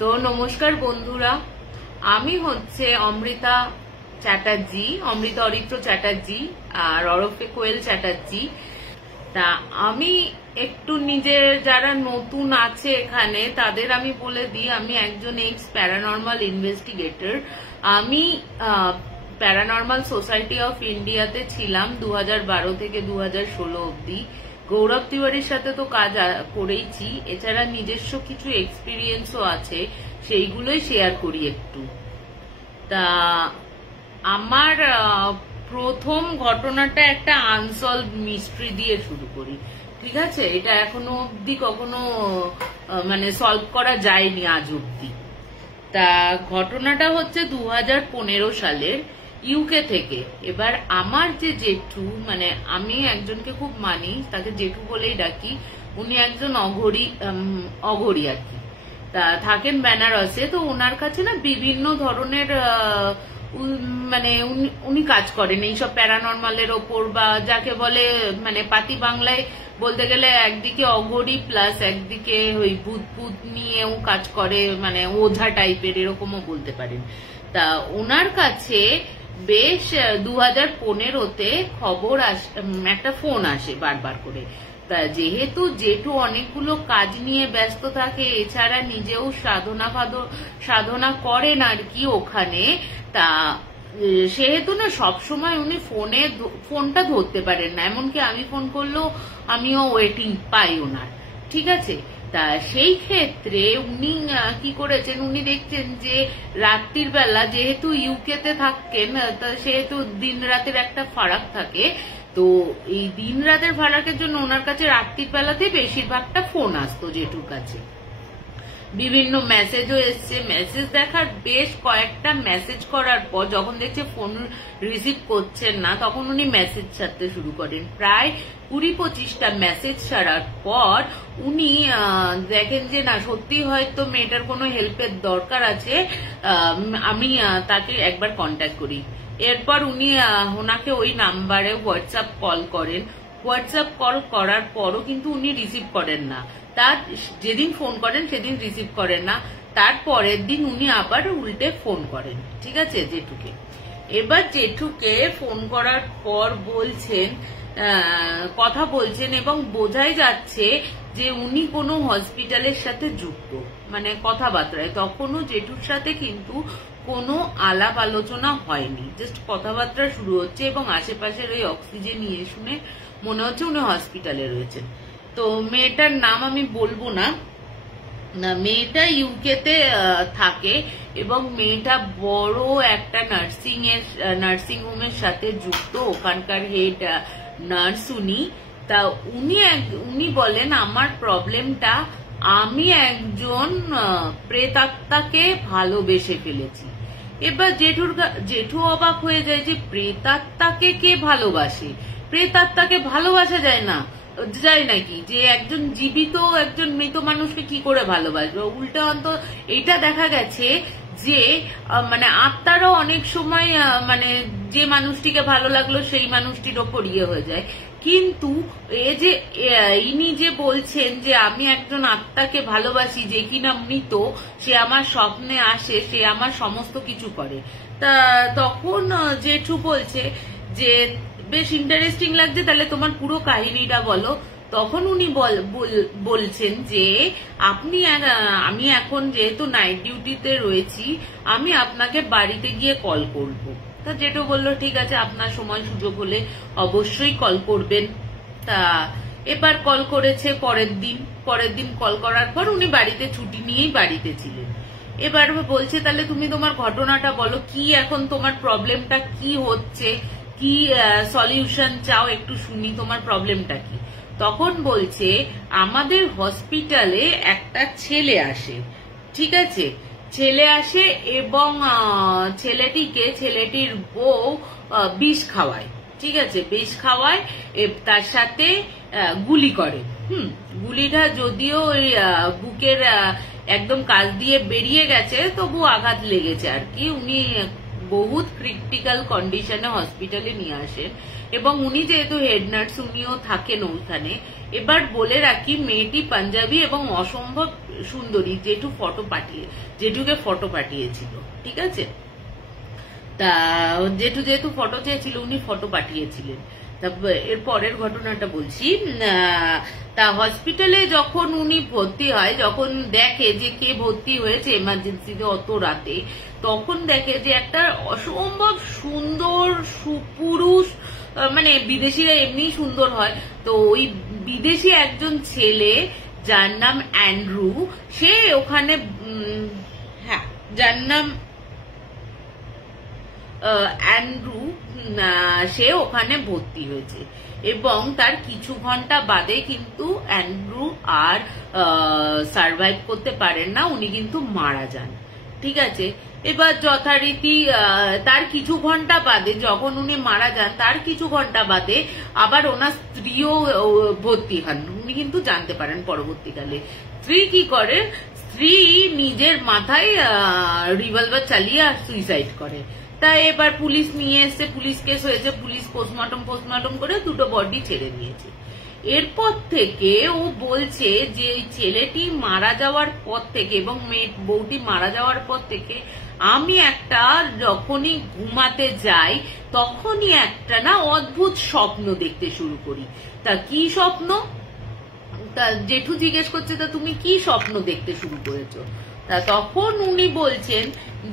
তো নমস্কার বন্ধুরা, আমি হচ্ছে অমৃতা চ্যাটার্জি, অমৃতা অরিত্র চ্যাটার্জি আর ওরফে কোয়েল চ্যাটার্জি। তা আমি একটু নিজের যারা নতুন আছে এখানে তাদের আমি বলে দিই, আমি একজন এক্স প্যারানর্মাল ইনভেস্টিগেটর। আমি প্যারানর্মাল সোসাইটি অফ ইন্ডিয়াতে ছিলাম 2012 থেকে 2016 অবধি। গৌরব তিওয়ারির সাথে তো কাজ করেইছি, এছাড়া নিজস্ব কিছু এক্সপিরিয়েন্সও আছে, সেইগুলোই শেয়ার করি একটু। তা আমার প্রথম ঘটনাটা একটা আনসলভ মিস্ট্রি দিয়ে শুরু করি, ঠিক আছে? এটা এখনো অব্দি কখনো মানে সলভ করা যায়নি আজ অব্দি। তা ঘটনাটা হচ্ছে 2015 সালের ইউকে থেকে। এবার আমার যে জেঠু, মানে আমি একজনকে খুব মানি, তাকে জেঠু বলেই ডাকি। উনি একজন অঘরি আর কি। তা থাকেন বেনারসে। তো ওনার কাছে না বিভিন্ন ধরনের মানে উনি কাজ করেন এইসব প্যারানর্মালের ওপর, বা যাকে বলে মানে পাতি বাংলায় বলতে গেলে একদিকে অঘরি প্লাস একদিকে ওই ভূত নিয়েও কাজ করে, মানে ওঝা টাইপের এরকমও বলতে পারেন। তা ওনার কাছে বেশ 2015-তে খবর একটা ফোন আসে বারবার করে। তা যেহেতু জেঠু অনেকগুলো কাজ নিয়ে ব্যস্ত থাকে, এছাড়া নিজেও সাধনা করেন আর কি ওখানে, তা সেহেতু না সবসময় উনি ফোনটা ধরতে পারেন না। এমনকি আমি ফোন করলেও আমিও ওয়েটিং পাই ওনার, ঠিক আছে? তা সেই ক্ষেত্রে উনি কি করেছেন, উনি দেখছেন যে রাত্রির বেলা যেহেতু ইউকেতে থাকেন, সেহেতু দিন রাতের একটা ফারাক থাকে। তো এই দিন রাতের ফারাকের জন্য ওনার কাছে রাত্রির বেলাতে বেশিরভাগটা ফোন আসতো জেঠুর কাছে। বিভিন্ন মেসেজও এসছে। মেসেজ দেখার বেশ কয়েকটা মেসেজ করার পর যখন দেখছে ফোন রিসিভ করছেন না, তখন উনি মেসেজ ছাড়তে শুরু করেন। প্রায় 20-25টা মেসেজ ছাড়ার পর উনি দেখেন যে না, সত্যি হয়তো মেয়েটার কোনো হেল্পের দরকার আছে, আমি তাকে একবার কন্ট্যাক্ট করি। এরপর উনি ওনাকে ওই নাম্বারে হোয়াটসঅ্যাপ কল করেন। হোয়াটসঅ্যাপ কল করার পরও কিন্তু উনি রিসিভ করেন না। তার যেদিন ফোন করেন সেদিন রিসিভ করেন না, তারপরের দিন উনি আবার উল্টে ফোন করেন, ঠিক আছে, জেঠুকে। এবার জেঠুকে ফোন করার পর বলছেন, কথা বলছেন এবং বোঝাই যাচ্ছে যে উনি কোনো হসপিটালের সাথে যুক্ত, মানে কথাবার্তায়। তখনও জেঠুর সাথে কিন্তু কোনো আলাপ আলোচনা হয়নি, জাস্ট কথাবার্তা শুরু হচ্ছে এবং আশেপাশের ওই অক্সিজেন নিয়ে শুনে মনে হচ্ছে উনি হসপিটালে রয়েছেন। তো মেয়েটার নাম আমি বলবো না, মেয়েটা ইউকেতে থাকে এবং মেয়েটা বড় একটা নার্সিং হোমের সাথে যুক্ত, ওখানকার হেড নার্স উনি। তা উনি বলেন আমার প্রবলেমটা, আমি একজন প্রেতাত্মাকে ভালোবেসে ফেলেছি। এবার জেঠু অবাক হয়ে যায় যে প্রেতাত্মাকে কে ভালোবাসে? প্রেতাত্মাকে ভালোবাসা যায় নাকি? যে একজন জীবিত একজন মৃত মানুষকে কি করে ভালোবাসবে? উল্টা অন্তত এইটা দেখা গেছে যে মানে আত্মারও অনেক সময় মানে যে মানুষটিকে ভালো লাগলো সেই মানুষটির ওপর হয়ে যায়। কিন্তু ইনি যে বলছেন যে আমি একজন আত্মাকে ভালোবাসি যে কিনা মৃত, সে আমার স্বপ্নে আসে, সে আমার সমস্ত কিছু করে। তা তখন জেঠু বলছে যে বেশ ইন্টারেস্টিং লাগছে, তাহলে তোমার পুরো কাহিনীটা বলো। তখন উনি বলছেন যে আমি এখন যেহেতু নাইট ডিউটিতে রয়েছি, আমি আপনাকে বাড়িতে গিয়ে কল করব। তা জেঠু বললো ঠিক আছে, আপনার সময় সুযোগ হলে অবশ্যই কল করবেন। তা এবার কল করেছে পরের দিন কল করার পর উনি বাড়িতে ছুটি নিয়েই বাড়িতে ছিলেন। এবার বলছে তাহলে তুমি তোমার ঘটনাটা বলো, কি এখন তোমার প্রবলেমটা কি হচ্ছে, কি সলিউশন চাও, একটু শুনি তোমার প্রবলেমটা কি। তখন বলছে আমাদের হসপিটালে একটা ছেলে আসে, ঠিক আছে, ছেলে আসে এবং ছেলেটির বউ বিষ খাওয়ায়, ঠিক আছে, বিষ খাওয়ায়, তার সাথে গুলি করে। গুলিটা যদিও ওই বুকের একদম কাছ দিয়ে বেরিয়ে গেছে, তবু আঘাত লেগেছে আর কি। উনি বহুত ক্রিটিক্যাল কন্ডিশনে হসপিটালে নিয়ে আসেন এবং উনি যেহেতু হেড নার্স, উনিও থাকেন ওইখানে। এবার বলে রাখি মেয়েটি পাঞ্জাবি এবং অসম্ভব সুন্দরী জেঠুকে ফটো পাঠিয়েছিল, ঠিক আছে। তা যেহেতু ফটো চেয়েছিল, উনি ফটো পাঠিয়েছিলেন। তা এর পরের ঘটনাটা বলছি। তা হসপিটালে যখন উনি ভর্তি হয়, যখন দেখে যে কে ভর্তি হয়েছে এমার্জেন্সিতে অত রাতে, তখন দেখে যে একটা অসম্ভব সুন্দর সুপুরুষ, মানে বিদেশিরা এমনি সুন্দর হয়, তো ওই বিদেশি একজন ছেলে যার নাম অ্যান্ড্রু, সে ওখানে, হ্যাঁ যার নাম অ্যান্ড্রু, সে ওখানে ভর্তি হয়েছে এবং তার কিছু ঘন্টা বাদে কিন্তু অ্যান্ড্রু আর সার্ভাইভ করতে পারেন না, উনি কিন্তু মারা যান, ঠিক আছে। এবার যথারীতি তার কিছু ঘন্টা বাদে, যখন উনি মারা যান তার কিছু ঘন্টা বাদে আবার ওনার স্ত্রীও ভর্তি হন, উনি কিন্তু জানতে পারেন পরবর্তীকালে। স্ত্রী কি করে, স্ত্রী নিজের মাথায় রিভলভার চালিয়ে আর সুইসাইড করে। তাই এবার পুলিশ নিয়ে এসছে, পুলিশ কেস হয়েছে, পুলিশ পোস্টমর্টম করে দুটো বডি ছেড়ে দিয়েছে। এরপর থেকে ও বলছে যে ছেলেটি মারা যাওয়ার পর থেকে এবং বউটি মারা যাওয়ার পর থেকে আমি একটা, যখনই ঘুমাতে যাই তখনই একটা না অদ্ভুত স্বপ্ন দেখতে শুরু করি। তা কি স্বপ্ন, তা জেঠু জিজ্ঞেস করছে তা তুমি কি স্বপ্ন দেখতে শুরু করেছো? তা তখন উনি বলছেন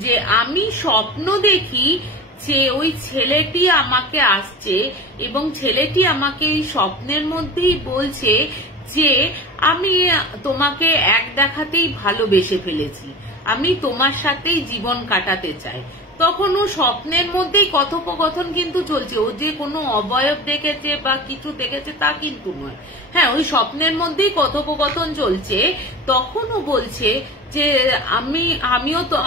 যে আমি স্বপ্ন দেখি যে ওই ছেলেটি আমাকে আসছে এবং ছেলেটি আমাকে এই স্বপ্নের মধ্যেই বলছে যে আমি তোমাকে এক দেখাতেই ভালোবেসে ফেলেছি, আমি তোমার সাথেই জীবন কাটাতে চাই। তখন ও স্বপ্নের মধ্যেই কথোপকথন কিন্তু চলছে, ও যে কোনো অবয়ব দেখেছে বা কিছু দেখেছে তা কিন্তু নয়, হ্যাঁ ওই স্বপ্নের মধ্যেই কথোপকথন চলছে। তখন ও বলছে যে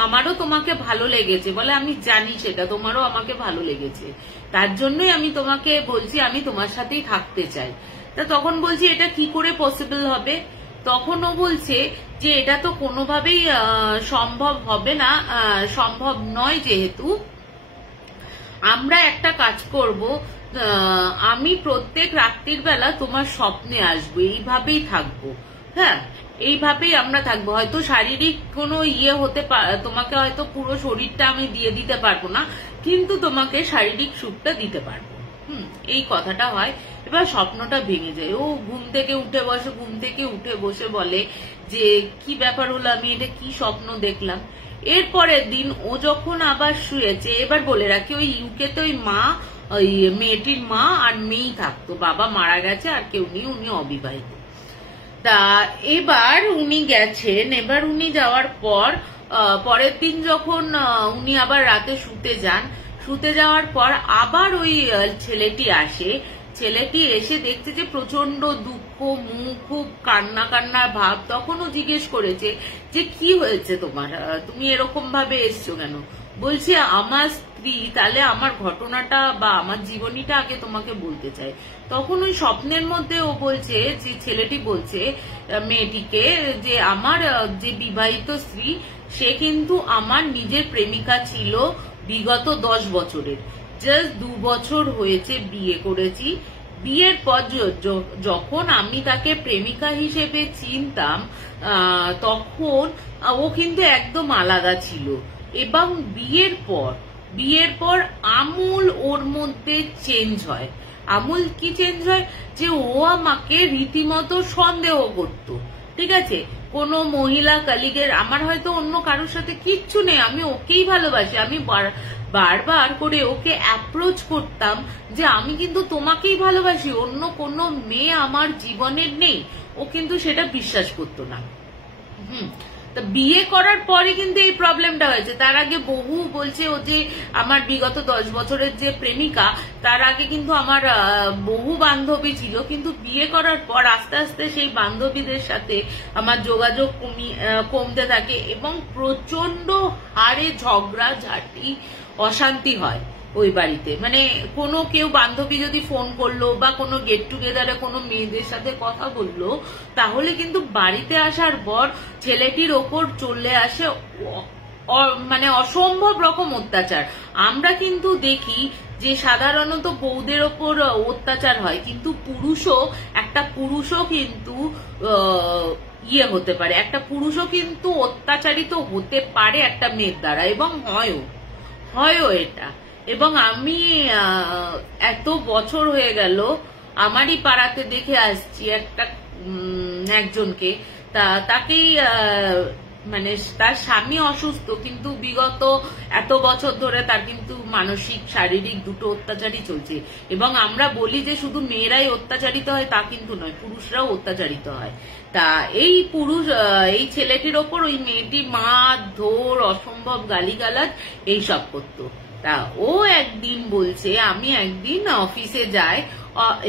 আমারও তোমাকে ভালো লেগেছে, বলে আমি জানি সেটা তোমারও আমাকে ভালো লেগেছে, তার জন্যই আমি তোমাকে বলছি আমি তোমার সাথেই থাকতে চাই। তা তখন বলছি এটা কি করে পসিবল হবে? তখন ও বলছে যে এটা তো কোনোভাবেই সম্ভব হবে না, সম্ভব নয়, যেহেতু আমরা একটা কাজ করব, আমি প্রত্যেক রাত্রির বেলা তোমার স্বপ্নে আসবো, এইভাবেই থাকবো, হ্যাঁ এইভাবেই আমরা থাকবো। হয়তো শারীরিক কোনো হতে তোমাকে হয়তো পুরো শরীরটা আমি দিয়ে দিতে পারবো না, কিন্তু তোমাকে শারীরিক সুখটা দিতে পারবো। এই কথাটা হয়। এবার স্বপ্নটা ভেঙে যায়, ও ঘুম থেকে উঠে বসে বলে যে কি ব্যাপার হলো, আমি এটা কি স্বপ্ন দেখলাম। এরপরের দিন ও যখন আবার শুয়েছে, এবার বলে রাখি ওই ইউকেতে ওই মেয়েটির মা আর মেয়েই থাকতো, বাবা মারা গেছে আর কেউ নেই, উনি অবিবাহিত। তা এবার উনি গেছেন, এবার উনি যাওয়ার পর পরের দিন যখন উনি আবার রাতে শুতে যাওয়ার পর আবার ওই ছেলেটি আসে, ছেলেটি এসে দেখছে যে প্রচন্ড দুঃখ, মুখ খুব কান্নার ভাব। তখনও জিজ্ঞেস করেছে যে কি হয়েছে তোমার, তুমি এরকম ভাবে এসছো কেন? বলছে আমার স্ত্রী, তাহলে আমার ঘটনাটা বা আমার জীবনীটা আগে তোমাকে বলতে চাই। তখন ওই স্বপ্নের মধ্যে ও বলছে, যে ছেলেটি বলছে মেয়েটিকে যে আমার যে বিবাহিত স্ত্রী সে কিন্তু আমার নিজের প্রেমিকা ছিল বিগত 10 বছরের, জাস্ট 2 বছর হয়েছে বিয়ে করেছি। বিয়ের পর যখন আমি তাকে প্রেমিকা হিসেবে চিনতাম তখন ও কিন্তু একদম আলাদা ছিল, এবং বিয়ের পর আমূল ওর মধ্যে চেঞ্জ হয়। আমূল কি চেঞ্জ হয়, যে ও আমাকে রীতিমতো সন্দেহ করত, ঠিক আছে। কোনো মহিলা কলিগের, আমার হয়তো অন্য কারোর সাথে কিচ্ছু নেই, আমি ওকেই ভালোবাসি, আমি বারবার করে ওকে অ্যাপ্রোচ করতাম যে আমি কিন্তু তোমাকেই ভালোবাসি, অন্য কোনো মেয়ে আমার জীবনের নেই, ও কিন্তু সেটা বিশ্বাস করতো না। তা বিয়ে করার পরে কিন্তু এই প্রবলেমটা হয়েছে। তার আগে বহু বলছে ও যে আমার বিগত 10 বছরের যে প্রেমিকা, তার আগে কিন্তু আমার বহু বান্ধবী ছিল, কিন্তু বিয়ে করার পর আস্তে আস্তে সেই বান্ধবীদের সাথে আমার যোগাযোগ কমতে থাকে এবং প্রচন্ড হারে ঝগড়া ঝাঁটি অশান্তি হয় ওই বাড়িতে। মানে কোনো কেউ বান্ধবী যদি ফোন করলো বা কোনো গেট টুগেদারে কোনো মেয়েদের সাথে কথা বললো, তাহলে কিন্তু বাড়িতে আসার পর ছেলেটির ওপর চলে আসে মানে অসম্ভব রকম অত্যাচার। আমরা কিন্তু দেখি যে সাধারণত বউদের ওপর অত্যাচার হয়, কিন্তু পুরুষও কিন্তু ইয়ে হতে পারে, একটা পুরুষও কিন্তু অত্যাচারিত হতে পারে একটা মেয়ের দ্বারা, এবং হয়ও এটা। এবং আমি এত বছর হয়ে গেল আমারই পাড়াতে দেখে আসছি একজনকে, তাকেই মানে তার স্বামী অসুস্থ, কিন্তু বিগত এত বছর ধরে তার কিন্তু মানসিক শারীরিক দুটো অত্যাচারই চলছে। এবং আমরা বলি যে শুধু মেয়েরাই অত্যাচারিত হয়, তা কিন্তু নয়, পুরুষরাও অত্যাচারিত হয়। তা এই ছেলেটির ওপর ওই মেয়েটি মারধর, অসম্ভব গালিগালাজ এইসব করতো। তা ও একদিন বলছে, আমি একদিন অফিসে যাই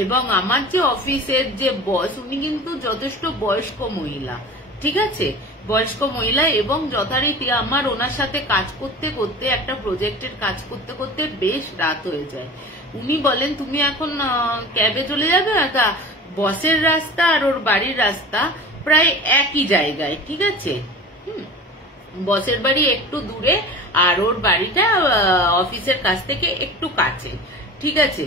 এবং আমার যে অফিসের যে বস, উনি কিন্তু যথেষ্ট বয়স্ক মহিলা, ঠিক আছে, বয়স্ক মহিলা, এবং যথারীতি আমার ওনার সাথে কাজ করতে করতে, একটা প্রজেক্টের কাজ করতে করতে বেশ রাত হয়ে যায়। উনি বলেন, তুমি এখন ক্যাবে চলে যাবে? বসের রাস্তা আর ওর বাড়ির রাস্তা প্রায় একই জায়গায়, ঠিক আছে, বসের বাড়ি একটু দূরে আর ওর বাড়িটা অফিসের কাছ থেকে একটু কাছে, ঠিক আছে।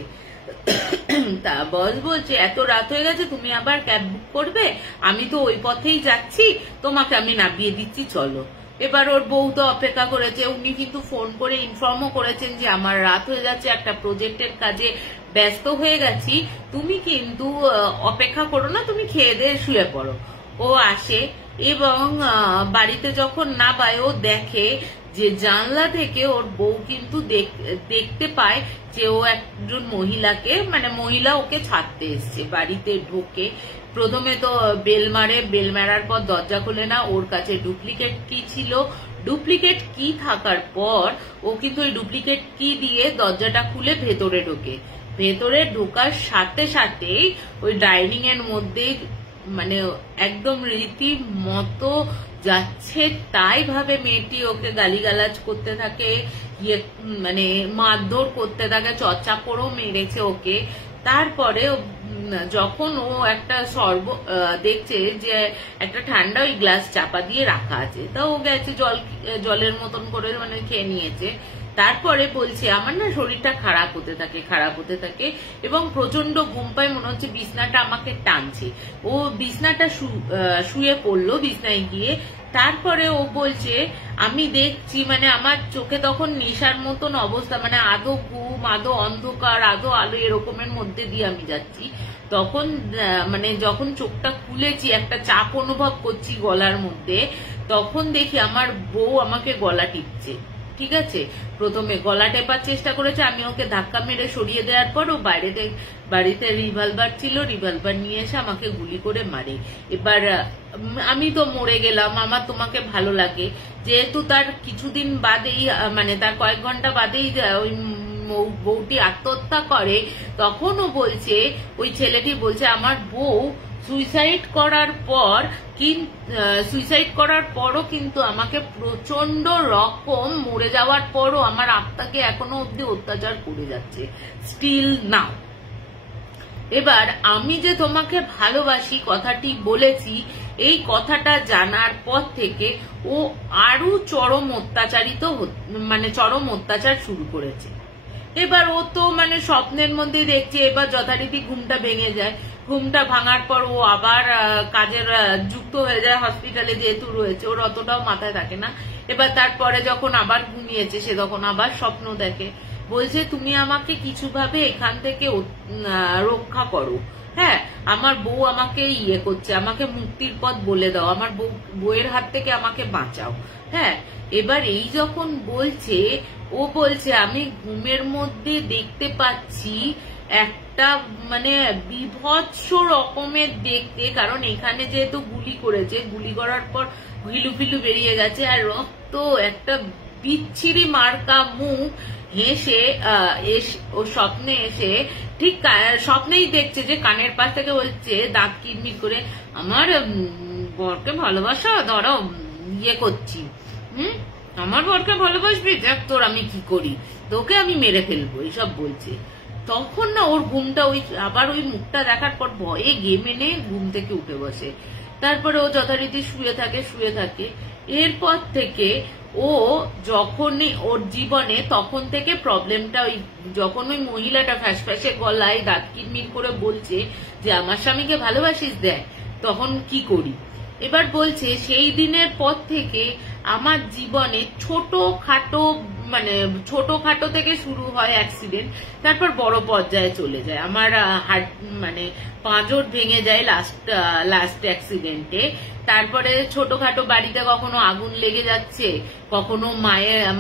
তা বস বলছে, এত রাত হয়ে গেছে, তুমি আবার ক্যাব বুক করবে? আমি তো ওই পথেই যাচ্ছি, তোমাকে আমি নামিয়ে দিচ্ছি, চলো। এবার ওর বউ তো অপেক্ষা করেছে, উনি কিন্তু ফোন করে ইনফর্মও করেছেন যে আমার রাত হয়ে যাচ্ছে, একটা প্রজেক্টের কাজে ব্যস্ত হয়ে গেছি, তুমি কিন্তু অপেক্ষা করো না, তুমি খেয়ে দিয়ে শুয়ে পড়ো। ও আসে এবং বাড়িতে যখন না পায়, ও দেখে যে জানলা থেকে ওর বউ কিন্তু দেখতে পায় যে ও একজন মহিলাকে, মানে মহিলা ওকে ছাড়তে এসছে। বাড়িতে ঢোকে, প্রথমে তো বেল মারে, বেল মারার পর দরজা খোলে না, ওর কাছে ডুপ্লিকেট কি ছিল, ডুপ্লিকেট কি থাকার পর ও কিন্তু ওই ডুপ্লিকেট কি দিয়ে দরজাটা খুলে ভেতরে ঢোকে। ভেতরে ঢোকার সাথে সাথেই ওই ডাইনিং এর মধ্যে মানে একদম রীতিমতো যাচ্ছে তাই ভাবে মেয়েটি ওকে গালিগালাজ করতে থাকে, মানে মারধর করতে থাকে, চচ্চাপড়ও মেরেছে ওকে। তারপরে যখন ও একটা দেখছে যে একটা ঠান্ডা ওই গ্লাস চাপা দিয়ে রাখা আছে, তা ও গেছে জলের মতন করে মানে খেয়ে নিয়েছে। তারপরে বলছে, আমার না শরীরটা খারাপ হতে থাকে এবং প্রচন্ড ঘুম পায়, মনে হচ্ছে বিছনাটা আমাকে টানছে। ও বিছনাটা শুয়ে পড়লো, বিছনায় গিয়ে। তারপরে ও বলছে, আমি দেখছি, মানে আমার চোখে তখন নেশার মতন অবস্থা, মানে আদো ঘুম, আদো অন্ধকার, আদো আলো, এরকমের মধ্যে দিয়ে আমি যাচ্ছি। তখন মানে যখন চোখটা খুলেছি, একটা চাপ অনুভব করছি গলার মধ্যে, তখন দেখি আমার বউ আমাকে গলা টিপছে, ঠিক আছে। প্রথমে গলা টেপার চেষ্টা করেছে, আমি ওকে ধাক্কা মেরে সরিয়ে দেওয়ার পর ও বাড়িতে রিভলভার ছিল, রিভলভার নিয়ে এসে আমাকে গুলি করে মারে। এবার আমি তো মরে গেলাম, আমার তোমাকে ভালো লাগে, যেহেতু তার কিছুদিন বাদেই, মানে তার কয়েক ঘন্টা বাদেই ওই বউটি আত্মহত্যা করে, তখন ও বলছে, ওই ছেলেটি বলছে, আমার বউ সুইসাইড করার পরও কিন্তু আমাকে প্রচন্ড রকম, মরে যাওয়ার পরও আমার আত্মাকে এখনো অব্দি অত্যাচার করে যাচ্ছে, স্টিল নাও। এবার আমি যে তোমাকে ভালোবাসি কথাটি বলেছি, এই কথাটা জানার পর থেকে ও আরো চরম অত্যাচার শুরু করেছে। এবার ও তো মানে স্বপ্নের মধ্যে দেখছে, এবার যথারীতি ঘুমটা ভেঙে যায়। ঘুমটা ভাঙার পর ও আবার কাজের যুক্ত হয়ে যায়, হসপিটালে যেহেতু রয়েছে, ওর অতটাও মাথায় থাকে না। এবার তারপরে যখন আবার ঘুমিয়েছে, সে তখন আবার স্বপ্ন দেখে, বলছে, তুমি আমাকে কিছুভাবে এখান থেকে রক্ষা করো, হ্যাঁ, আমার বউ আমাকে করছে, আমাকে মুক্তির পথ বলে দাও, আমার বউয়ের হাত থেকে আমাকে বাঁচাও, হ্যাঁ। এবার এই যখন বলছে, ও বলছে, আমি ঘুমের মধ্যে দেখতে পাচ্ছি একটা মানে বিভৎস রকমের দেখতে, কারণ এখানে যেহেতু গুলি করেছে, গুলি করার পর ঘিলুফিলু বেরিয়ে গেছে, আর রক্ত, একটা বিচ্ছিরি মার্কা মুখ, হেসে ও স্বপ্নে এসে, ঠিক স্বপ্নেই দেখছে যে কানের পাশ থেকে বলছে দাঁত কিরমির করে, আমার বরকে ভালোবাসা, ধরো করছি, আমার বরকে ভালোবাসবি, দেখ তোর আমি কি করি, তোকে আমি মেরে ফেলবো, এইসব বলছে। তখন না ওর ঘুমটা আবার ওই মুখটা দেখার পর ভয়ে মেনে ঘুম থেকে উঠে বসে। তারপরে ও যথারীতি শুয়ে থাকে। এরপর থেকে ও যখনই ওর জীবনে, তখন থেকে প্রবলেমটা যখন ওই মহিলাটা ফ্যাসফ্যাসে গলায় দাঁত কিরমির করে বলছে যে আমার স্বামীকে ভালোবাসিস, দেখ তখন কি করি, এবার বলছে সেই দিনের পর থেকে আমার জীবনে ছোটখাটো থেকে শুরু হয় অ্যাক্সিডেন্ট, তারপর বড় পর্যায়ে চলে যায়। আমার হার্ট পাঁজর ভেঙে যায় লাস্ট অ্যাক্সিডেন্টে। তারপরে ছোটখাটো বাড়িতে কখনো আগুন লেগে যাচ্ছে, কখনো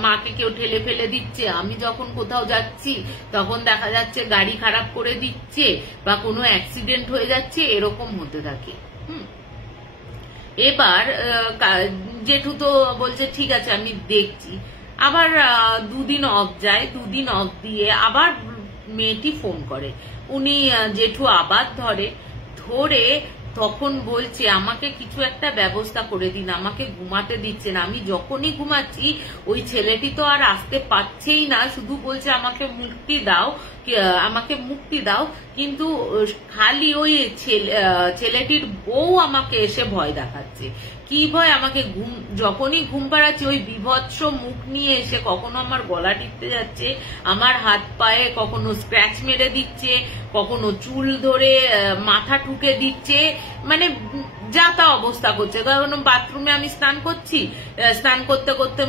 মাকে কেউ ঠেলে ফেলে দিচ্ছে, আমি যখন কোথাও যাচ্ছি তখন দেখা যাচ্ছে গাড়ি খারাপ করে দিচ্ছে বা কোনো অ্যাক্সিডেন্ট হয়ে যাচ্ছে, এরকম হতে থাকে। এবার জেঠু তো বলছে ঠিক আছে আমি দেখছি। আবার 2 দিন অফ যায়, 2 দিন অফ দিয়ে আবার মেয়েটি ফোন করে। উনি জেঠু আবার ধরে তখন বলছে আমাকে কিছু একটা ব্যবস্থা করে দিন, আমাকে ঘুমাতে দিচ্ছে না। আমি যখনই ঘুমাচ্ছি ওই ছেলেটি তো আর আসতে পারছেই না, শুধু বলছে আমাকে মুক্তি দাও, কিন্তু খালি ওই ছেলেটির বউ আমাকে এসে ভয় দেখাচ্ছে। কি ভয়? আমাকে যখনই ঘুম পাড়াচ্ছে ওই বিভৎস মুখ নিয়ে এসে কখনো আমার গলা টিপতে যাচ্ছে, আমার হাত পায়ে কখনো স্ক্র্যাচ মেরে দিচ্ছে, কখনো চুল ধরে মাথা ঠুকে দিচ্ছে, মানে যা তা অবস্থা করছে। কারণ বাথরুমে আমি স্নান করছি, স্নান করতে করতে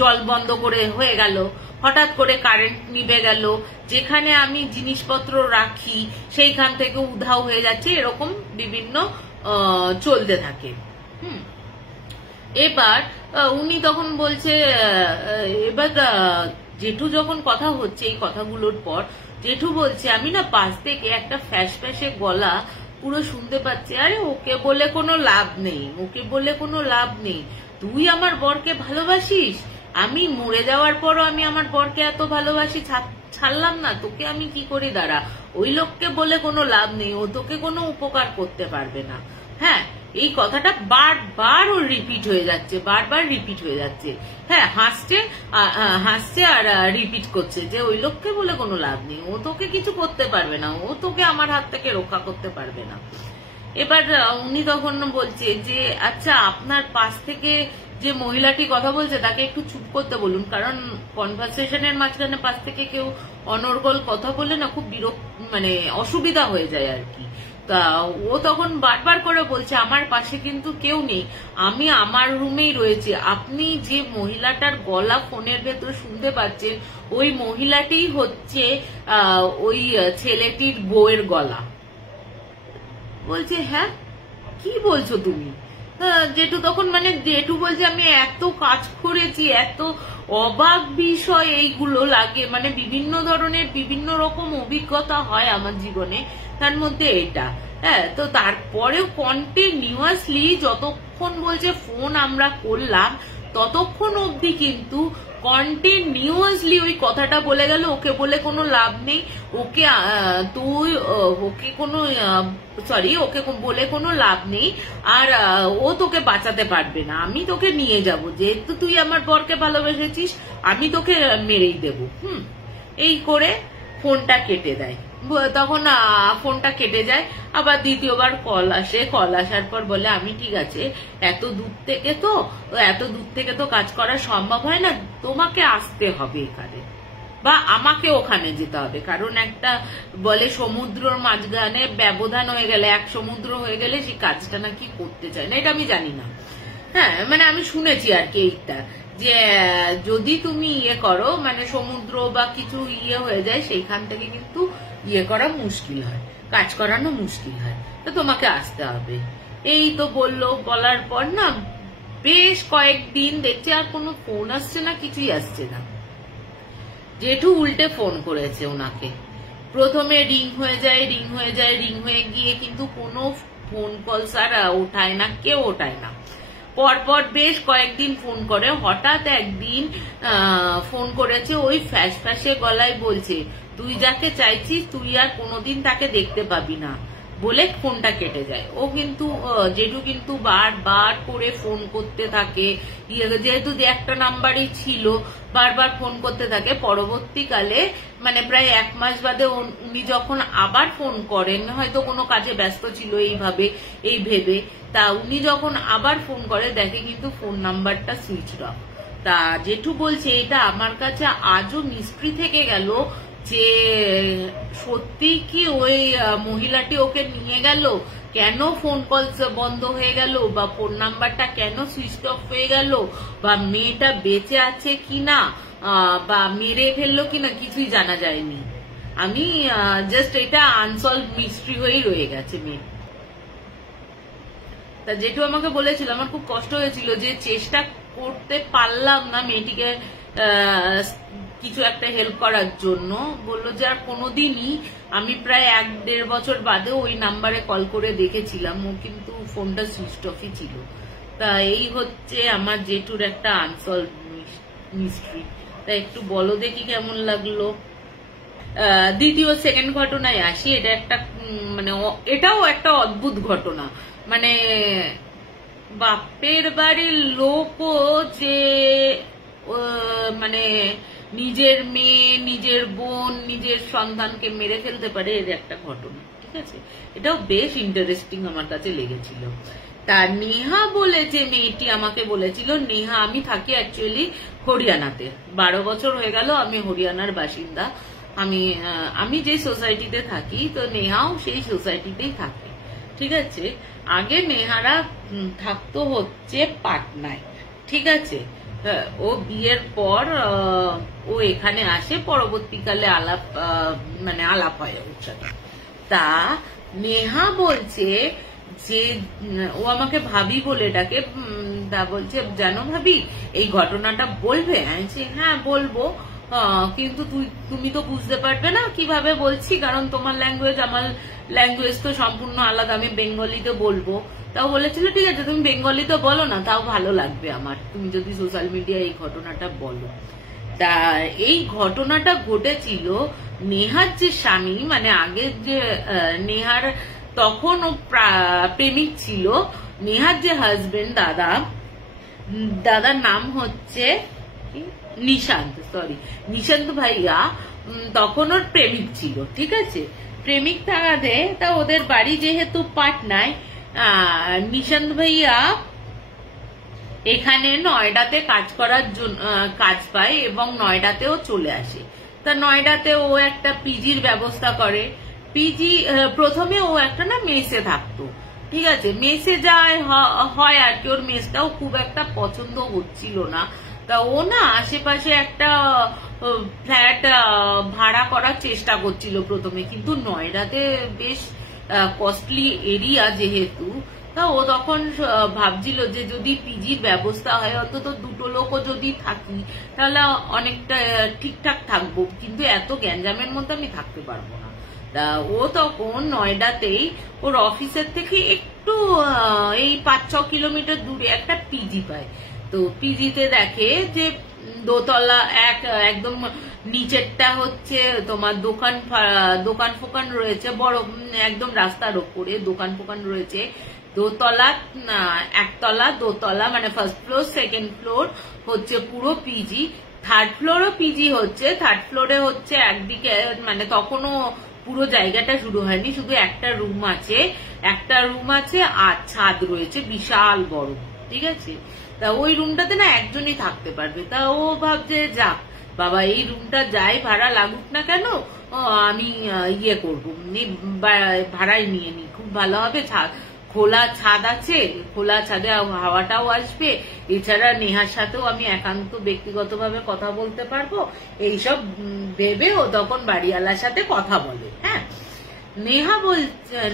জল বন্ধ করে হয়ে গেল, হঠাৎ করে কারেন্ট নিভে গেল, যেখানে আমি জিনিসপত্র রাখি সেইখান থেকে উধাও হয়ে যাচ্ছে, এরকম বিভিন্ন চলতে থাকে। এবার উনি তখন বলছে, এবার জেঠু যখন কথা হচ্ছে এই কথাগুলোর পর জেঠু বলছে আমি না পাশ থেকে একটা ফ্যাসে গলা পুরো শুনতে পাচ্ছি, আরে ওকে বলে কোনো লাভ নেই, তুই আমার বরকে ভালোবাসিস, আমি মরে যাওয়ার পরও আমি আমার বরকে এত ভালোবাসি, ছাড়লাম না, তোকে আমি কি করি দাঁড়া, ওই লোককে বলে কোনো লাভ নেই, ও তোকে কোনো উপকার করতে পারবে না। হ্যাঁ, এই কথাটা বারবার রিপিট হয়ে যাচ্ছে। হ্যাঁ, হাসছে আর রিপিট করছে যে ওই লোককে বলে কোনো লাভ নেই, ও তোকে কিছু করতে পারবে না, ও তোকে আমার হাত থেকে রক্ষা করতে পারবে না। এবার উনি তখন বলছে যে আচ্ছা আপনার পাশ থেকে যে মহিলাটি কথা বলছে তাকে একটু চুপ করতে বলুন, কারণ কনভারসেশনের মাঝখানে পাশ থেকে কেউ অনর্গল কথা বলে না খুব অসুবিধা হয়ে যায় আর কি। তা ও তখন বারবার করে বলছে আমার পাশে কিন্তু কেউ নেই, আমি আমার রুমেই রয়েছি, আপনি যে মহিলাটার গলা ফোনের ভেতর শুনতে পাচ্ছেন ওই মহিলাটি হচ্ছে ওই ছেলেটির বউয়ের গলা। বলছে হ্যাঁ কি বলছো তুমি? জেঠু তখন জেঠু বলছে আমি এত কাজ করেছি, এত অবাক বিষয় এইগুলো লাগে, বিভিন্ন ধরনের বিভিন্ন রকম অভিজ্ঞতা হয় আমার জীবনে, তার মধ্যে এটা। হ্যাঁ, তো তারপরেও কন্টিনিউয়াসলি যতক্ষণ বলছে ফোন আমরা করলাম ততক্ষণ অবধি কিন্তু কন্টিনিউয়াসলি ওই কথাটা বলে গেল, ওকে বলে কোনো লাভ নেই, ওকে বলে কোনো লাভ নেই, আর ও তোকে বাঁচাতে পারবে না, আমি তোকে নিয়ে যাব, যেহেতু তুই আমার বরকে ভালোবেসেছিস আমি তোকে মেরেই দেব। এই করে ফোনটা কেটে দেয়। তখন ফোনটা কেটে যায়, আবার দ্বিতীয়বার কল আসার পর বলে আমি ঠিক আছে, এত দূর থেকে তো কাজ করা সম্ভব হয় না, তোমাকে আসতে হবে এখানে বা আমাকে ওখানে যেতে হবে, কারণ একটা বলে সমুদ্রের মাঝখানে ব্যবধান হয়ে গেলে, এক সমুদ্র হয়ে গেলে সেই কাজটা নাকি করতে চায় না, এটা আমি জানি না। হ্যাঁ, আমি শুনেছি আর কি এইটা, যে যদি তুমি করো সমুদ্র বা কিছু হয়ে যায় সেইখান থেকে কিন্তু করা মুশকিল হয়, কাজ করানো মুশকিল হয়, তো তোমাকে আসতে হবে। এই তো বলার পর না বেশ কয়েকদিন দেখছে আর কোনো ফোন আসছে না, কিছুই আসছে না। জেঠু উল্টে ফোন করেছে ওনাকে, প্রথমে রিং হয়ে গিয়ে কিন্তু কোনো ফোন কল স্যার ওঠায় না, কেউ ওঠায় না। পরপর বেশ কয়েকদিন ফোন করে, হঠাৎ একদিন ফোন করেছে ওই ফ্যাসে গলায়, বলছে তুই যাকে চাইছিস তুই আর কোনোদিন তাকে দেখতে পাবি না, বলে ফোনটা কেটে যায়। ও কিন্তু জেঠু কিন্তু বারবার করে ফোন করতে থাকে, যেহেতু একটা নাম্বারই ছিল বারবার ফোন করতে থাকে। পরবর্তীকালে প্রায় 1 মাস বাদে উনি যখন আবার ফোন করেন, হয়তো কোনো কাজে ব্যস্ত ছিল এই ভেবে, তা উনি যখন আবার ফোন করে দেখে কিন্তু ফোন নাম্বারটা সুইচ অফ। তা জেঠু বলছে এটা আমার কাছে আজও মিস্ট্রি থেকে গেল, যে সত্যি কি ওই মহিলাটি ওকে নিয়ে গেল, কেন ফোন কল বন্ধ হয়ে গেল, বা ফোন নাম্বারটা কেন সুইচ অফ হয়ে গেল, বা মেয়েটা বেঁচে আছে কিনা, বা মেরে ফেললো কিনা, কিছুই জানা যায়নি। আমি জাস্ট এটা আনসলভ মিস্ট্রি হয়েই রয়ে গেছে মেয়ে। তা যেটু আমাকে বলেছিল, আমার খুব কষ্ট হয়েছিল যে চেষ্টা করতে পারলাম না মেয়েটিকে কিছু একটা হেল্প করার জন্য। বললো যে আর কোনোদিনই, আমি প্রায় 1-1.5 বছর বাদে ওই নাম্বারে কল করে দেখেছিলাম, ও কিন্তু ফোনটা সুইচ অফই ছিল। তা এই হচ্ছে আমার জেঠুর একটা আনসলভ মিস্ট্রি। তা একটু বলো দেখি কেমন লাগলো। দ্বিতীয় সেকেন্ড ঘটনায় আসি। এটা একটা মানে এটাও একটা অদ্ভুত ঘটনা। মানে বাপের বাড়ির লোকও যে মানে নিজের মেয়ে, নিজের বোন, নিজের সন্তানকে মেরে ফেলতে পারে, এর একটা ঘটনা। ঠিক আছে, এটাও বেশ ইন্টারেস্টিং আমার কাছে লেগেছিল। তা নেহা বলে যে মেয়েটি আমাকে বলেছিল, নেহা, আমি থাকি অ্যাকচুয়ালি হরিয়ানাতে, 12 বছর হয়ে গেল আমি হরিয়ানার বাসিন্দা। আমি যে সোসাইটিতে থাকি, তো নেহাও সেই সোসাইটিতেই থাকে। ঠিক আছে, আগে নেহারা থাকতো হচ্ছে পাটনায়। ঠিক আছে, ও বিয়ের পর ও এখানে আসে, পরবর্তীকালে আলাপ হয় ওর সাথে। তা নেহা বলছে যে ও আমাকে ভাবি বলে ডাকে। তা বলছে, জানো ভাবি, এই ঘটনাটা বলবে? আমি বলছি হ্যাঁ বলবো, কিন্তু তুমি তো বুঝতে পারবে না কিভাবে বলছি, কারণ তোমার ল্যাঙ্গুয়েজ আমার ল্যাঙ্গুয়েজ তো সম্পূর্ণ আলাদা, আমি বেঙ্গলিতে বলবো। তাও বলেছিল ঠিক আছে তুমি বেঙ্গলিতে বলো না, তাও ভালো লাগবে আমার, তুমি যদি সোশ্যাল মিডিয়ায় এই ঘটনাটা বলো। তা এই ঘটনাটা ঘটেছিল নেহার যে স্বামী, মানে আগে যে নেহার তখন ও প্রেমিক ছিল, নেহার যে হাজবেন্ড, দাদার নাম হচ্ছে নিশান্ত ভাইয়া, তখন ওর প্রেমিক ছিল। ঠিক আছে, প্রেমিক থাকাতে তা ওদের বাড়ি যেহেতু পাটনায়, নিশান্ত ভাইয়া এখানে নয়ডাতে কাজ করার জন্য কাজ পায় এবং নয়ডাতেও চলে আসে। তা নয়ডাতে ও একটা পিজির ব্যবস্থা করে। প্রথমে ও একটা মেসে থাকতো। ঠিক আছে, মেসে যায় হয় আর কি, ওর মেসটাও খুব একটা পছন্দ হচ্ছিল না। তা ও আশেপাশে একটা ফ্ল্যাট ভাড়া করার চেষ্টা করছিল প্রথমে, কিন্তু নয়ডাতে বেশ কস্টলি এরিয়া যেহেতু, তা ও তখন ভাবছিল যে যদি পিজির ব্যবস্থা হয়, অন্তত 2 লোকও যদি থাকি তাহলে অনেকটা ঠিকঠাক থাকবো, কিন্তু এত গ্যাঞ্জামের মধ্যে আমি থাকতে পারবো না। তা ও তখন নয়ডাতেই ওর অফিসের থেকে একটু এই 5-6 কিলোমিটার দূরে একটা পিজি পায়। তো পিজিতে দেখে যে দোতলা, একদম নিচেরটা হচ্ছে তোমার দোকান ফোকান রয়েছে, বড় একদম রাস্তার ওপরে দোকান ফোকান রয়েছে। দোতলা, একতলা, দোতলা, মানে ফার্স্ট ফ্লোর, সেকেন্ড ফ্লোর হচ্ছে পুরো পিজি, থার্ড ফ্লোরও পিজি হচ্ছে। থার্ড ফ্লোরে হচ্ছে একদিকে, মানে তখনও পুরো জায়গাটা শুরু হয়নি, শুধু একটা রুম আছে আর ছাদ রয়েছে বিশাল বড়। ঠিক আছে, তা ওই রুমটাতে একজনই থাকতে পারবে। তা ও ভাবছে যাক বাবা, এই রুমটা যাই ভাড়া লাগুক না কেন, আমি ইয়ে করবো, ভাড়ায় নিয়ে নি, খুব ভালো হবে, খোলা ছাদ আছে, খোলা ছাদে হাওয়াটাও আসবে, এছাড়া নেহার সাথেও আমি একান্ত ব্যক্তিগতভাবে কথা বলতে পারবো। এইসব ভেবে ও তখন বাড়িওয়ালার সাথে কথা বলে। হ্যাঁ,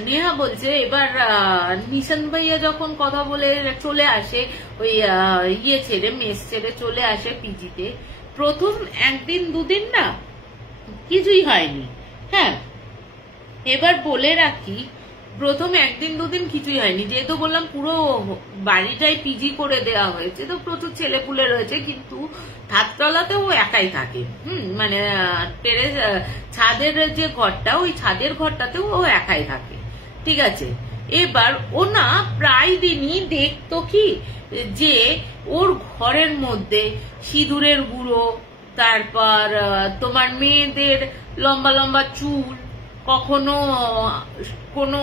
নেহা বলছে এবার নিশান্ত ভাইয়া যখন কথা বলে চলে আসে, ওই ছেড়ে, মেস ছেড়ে চলে আসে পিজিতে, প্রথম 1-2 দিন কিছুই হয়নি। হ্যাঁ, এবার বলে রাখি, প্রথম 1-2 দিন কিছুই হয়নি, যেহেতু বললাম পুরো বাড়িটাই পিজি করে দেওয়া হয়েছে, তো প্রচুর ছেলেপুলে রয়েছে, কিন্তু ছাদতলাতে ও একাই থাকে। মানে ছাদের যে ঘরটা, ওই ছাদের ঘরটাতেও ও একাই থাকে। ঠিক আছে, এবার ও প্রায় দিনই দেখতো কি যে ওর ঘরের মধ্যে সিঁদুরের গুঁড়ো, তারপর তোমার মেয়েদের লম্বা লম্বা চুল, কখনো কোনো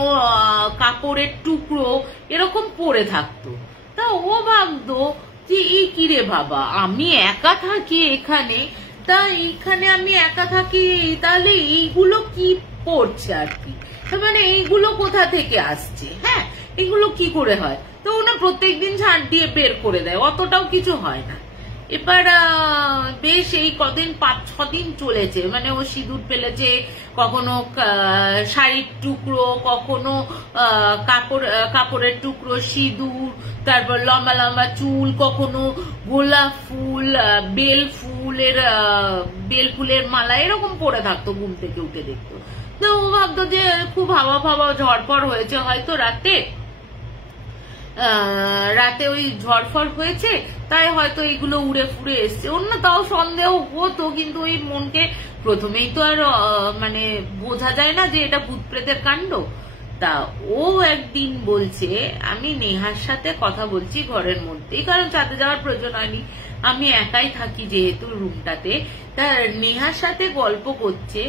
কাপড়ের টুকরো এরকম পড়ে থাকতো। তা ও ভাবতো যে এই কি রে বাবা, আমি একা থাকি এখানে, তা এইখানে আমি একা থাকি, তাহলে এইগুলো কি করছে আর কি। মানে এইগুলো কোথা থেকে আসছে, হ্যাঁ এগুলো কি করে হয়? তো ওনা প্রত্যেকদিন ঝাঁট দিয়ে বের করে দেয়, অতটাও কিছু হয় না। এবার বেশ এই কদিন 5-6 দিন চলেছে, মানে ও সিঁদুর ফেলেছে, কখনো শাড়ির টুকরো, কখনো কাপড়ের টুকরো, সিঁদুর, তারপর লম্বা লম্বা চুল, কখনো গোলাপ ফুল, বেল ফুলের মালা এরকম পরে থাকতো, ঘুম থেকে উঠে দেখতো। তো ও ভাবতো যে খুব হাওয়া ঝড়ফড় হয়েছে হয়তো রাতে ওই ঝড়ফড় হয়েছে, তাই হয়তো এইগুলো উড়ে ফুড়ে এসছে। অন্য তাও সন্দেহ হতো, কিন্তু ওই মনকে প্রথমেই তো আর মানে বোঝা যায় না যে এটা ভূত প্রেতের কাণ্ড। তা ও একদিন বলছে, আমি নেহার সাথে কথা বলছি ঘরের মধ্যেই, কারণ ছাদে যাওয়ার প্রয়োজন হয়নি, আমি একাই থাকি যেহেতু রুমটাতে। তা নেহার সাথে গল্প করছে,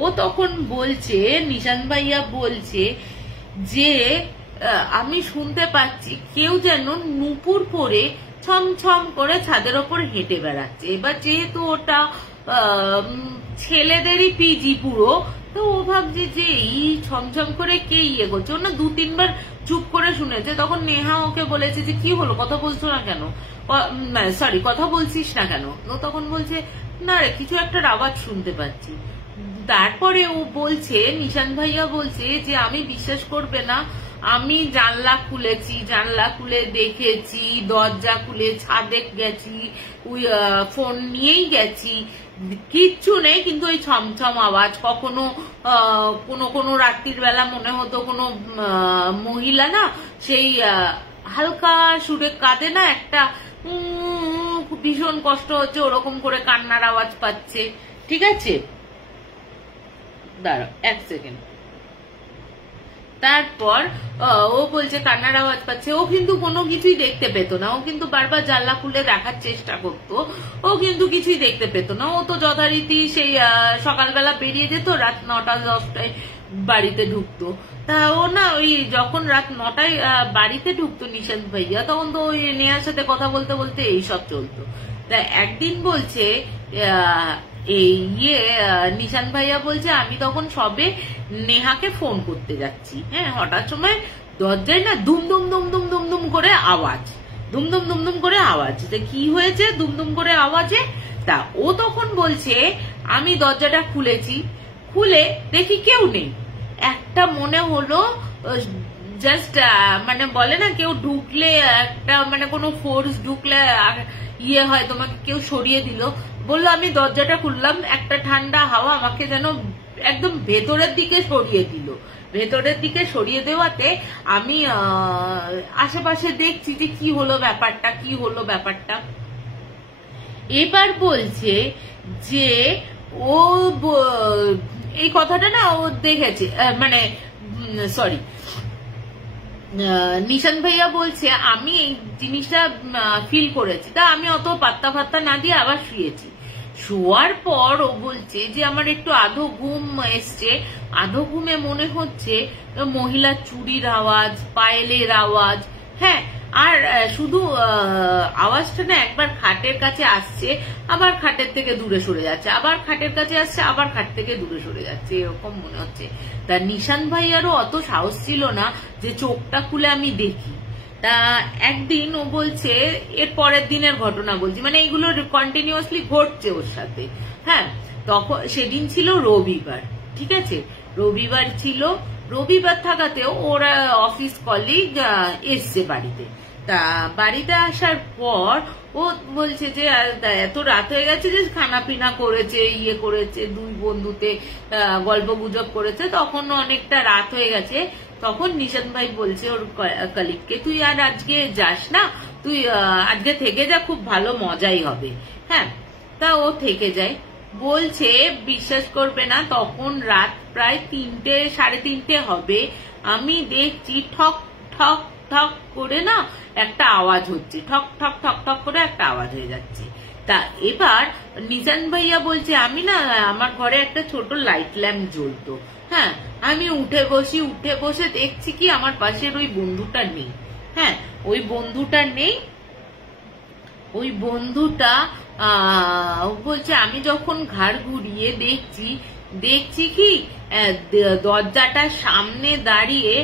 ও তখন বলছে, নিশান ভাইয়া বলছে যে আমি শুনতে পাচ্ছি কেউ যেন নুপুর পরে ছমছম করে ছাদের ওপর হেঁটে বেড়াচ্ছে। এবার যেহেতু ওটা ছেলেদেরই পিজি পুরো, তো ও ভাবছে যে এই ছমছম করে কে ইয়ে করছে। ওনা 2-3 বার চুপ করে শুনেছে। তখন নেহা ওকে বলেছে যে কি হলো, কথা বলছো না কেন, কথা বলছিস না কেন? ও তখন বলছে না রে, কিছু একটা আওয়াজ শুনতে পাচ্ছি। তারপরে ও বলছে, নিশান ভাইয়া বলছে যে আমি বিশ্বাস করবে না, আমি জানলা খুলেছি, জানলা খুলে দেখেছি, দরজা খুলে ছাদে গেছি, ওই ফোন নিয়েই গেছি, কিচ্ছু নেই, কিন্তু ওই ছমছম আওয়াজ। কখনো কোনো রাত্রির বেলা মনে হতো কোনো মহিলা না সেই হালকা সুরে কাঁদে না, একটা ভীষণ কষ্ট হচ্ছে ওরকম করে কান্নার আওয়াজ পাচ্ছে। ঠিক আছে, দাঁড়াও 1 সেকেন্ড। তারপর ও বলছে কান্নার আওয়াজ পাচ্ছে। ও কিন্তু কোনো কিছুই দেখতে পেত না, ও কিন্তু বারবার জানলা খুলে দেখার চেষ্টা করতো, ও কিন্তু কিছুই দেখতে পেত না। ও তো যথারীতি সেই সকালবেলা বেরিয়ে যেত, রাত 9টা-10টায় বাড়িতে ঢুকতো। তা ও না ওই যখন রাত 9টায় বাড়িতে ঢুকতো নিশান্ত ভাইয়া, তখন তো ওই নেহার সাথে কথা বলতে বলতে এইসব চলতো। তা একদিন বলছে নিশান ভাইয়া বলছে আমি তখন সবে নেহাকে ফোন করতে যাচ্ছি, হ্যাঁ হঠাৎ সময় দরজায় না দুমদুম দুমদুম দুমদুম করে আওয়াজ, দুমদুম দুমদুম করে আওয়াজ। কি হয়েছে দুমদুম করে আওয়াজে? তা ও তখন বলছে আমি দরজাটা খুলেছি, খুলে দেখি কেউ নেই। একটা মনে হলো জাস্ট মানে বলে না কেউ ঢুকলে একটা মানে কোনো ফোর্স ঢুকলে ইয়ে হয়, তোমাকে কেউ সরিয়ে দিল। বললো আমি দরজাটা খুললাম, একটা ঠান্ডা হাওয়া আমাকে যেন একদম ভেতরের দিকে সরিয়ে দিল। ভেতরের দিকে সরিয়ে দেওয়াতে আমি আশেপাশে দেখছি যে কি হলো ব্যাপারটা। এবার বলছে যে ও এই কথাটা না ও দেখেছে, মানে সরি নিশান ভাইয়া বলছে আমি এই জিনিসটা ফিল করেছি। তা আমি অত পাত্তা ফাত্তা না দিয়ে আবার শুয়েছি। শোয়ার পর ও বলছে যে আমার একটু আধো ঘুম এসছে, আধো ঘুমে মনে হচ্ছে মহিলার চুরির আওয়াজ, পায়েলের আওয়াজ, হ্যাঁ আর শুধু আওয়াজটা না একবার খাটের কাছে আসছে, আবার খাটের থেকে দূরে সরে যাচ্ছে, আবার খাটের কাছে আসছে, আবার খাট থেকে দূরে সরে যাচ্ছে, এরকম মনে হচ্ছে। তা নিশান ভাইয়ারও অত সাহস ছিল না যে চোখটা খুলে আমি দেখি। তা একদিন ও বলছে, এর পরের দিনের ঘটনা বলছি, মানে এইগুলো কন্টিনিউয়াসলি ঘটছে ওর সাথে, হ্যাঁ তখন সেদিন ছিল রবিবার, ঠিক আছে রবিবার ছিল, রবিবার থাকাতেও ওরা অফিস কলিগ এসছে বাড়িতে। তা বাড়িতে আসার পর ও বলছে যে এত রাত হয়ে গেছে যে খানা পিনা করেছে, ইয়ে করেছে, দুই বন্ধুতে গল্প গুজব করেছে, তখন অনেকটা রাত হয়ে গেছে। তখন নিশান ভাই বলছে ওর কলিগকে, তুই আর আজকে যাস না, তুই আজকে থেকে যা, খুব ভালো মজাই হবে। হ্যাঁ তা ও থেকে যায়। বলছে বিশ্বাস করবে না, তখন রাত প্রায় 3-3:30 হবে, আমি দেখছি ঠক ঠক ঠক করে না একটা আওয়াজ হচ্ছে, ঠক ঠক ঠক ঠক করে একটা আওয়াজ হয়ে যাচ্ছে। তা এবার নিশান ভাইয়া বলছে আমি না আমার ঘরে একটা ছোট লাইট ল্যাম্প জ্বলতো, হ্যাঁ আমি উঠে বসে দেখছি কি আমার পাশের ওই বন্ধুটা নেই, হ্যাঁ ওই বন্ধুটা নেই। ওই বন্ধুটা বলছে আমি যখন ঘাড় ঘুরিয়ে দেখছি দেখছি কি দরজাটার সামনে দাঁড়িয়ে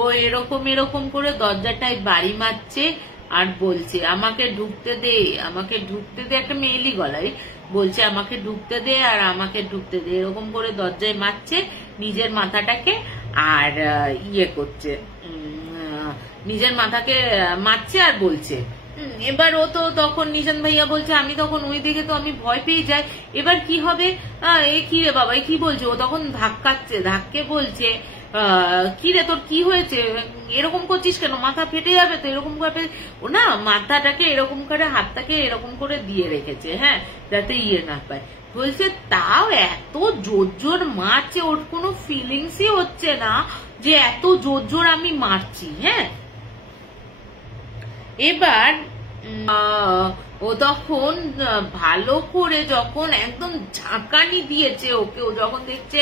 ও এরকম এরকম করে দরজাটায় বাড়ি মারছে আর বলছে আমাকে ঢুকতে দে, আমাকে ঢুকতে দে, একটা মেয়েলি গলায় বলছে আমাকে ঢুকতে দে আর আমাকে ঢুকতে দে, এরকম করে দরজায় মারছে নিজের মাথাটাকে আর ইয়ে করছে, নিজের মাথাকে মারছে আর বলছে। এবার ও তো তখন নিশান ভাইয়া বলছে, আমি তখন ওই দিকে তো আমি ভয় পেয়ে যাই, এবার কি হবে, এ কি রে বাবা, কি বলছে, ও তখন ধাক্কাচ্ছে, ধাক্কে বলছে কি রে তোর কি হয়েছে, এরকম করছিস কেন, মাথা ফেটে যাবে তো, এরকম ভাবে ও না মাথাটাকে এরকম করে হাতটাকে এরকম করে দিয়ে রেখেছে, হ্যাঁ, যাতে ইয়ে না পায়। বলছে তাও এত জোর জোর মারছে, ওর কোনো ফিলিংসই হচ্ছে না যে এত জোর জোর আমি মারছি। হ্যাঁ, এবার ও তখন ভালো করে যখন একদম ঝাঁকানি দিয়েছে ওকে, ও যখন দেখছে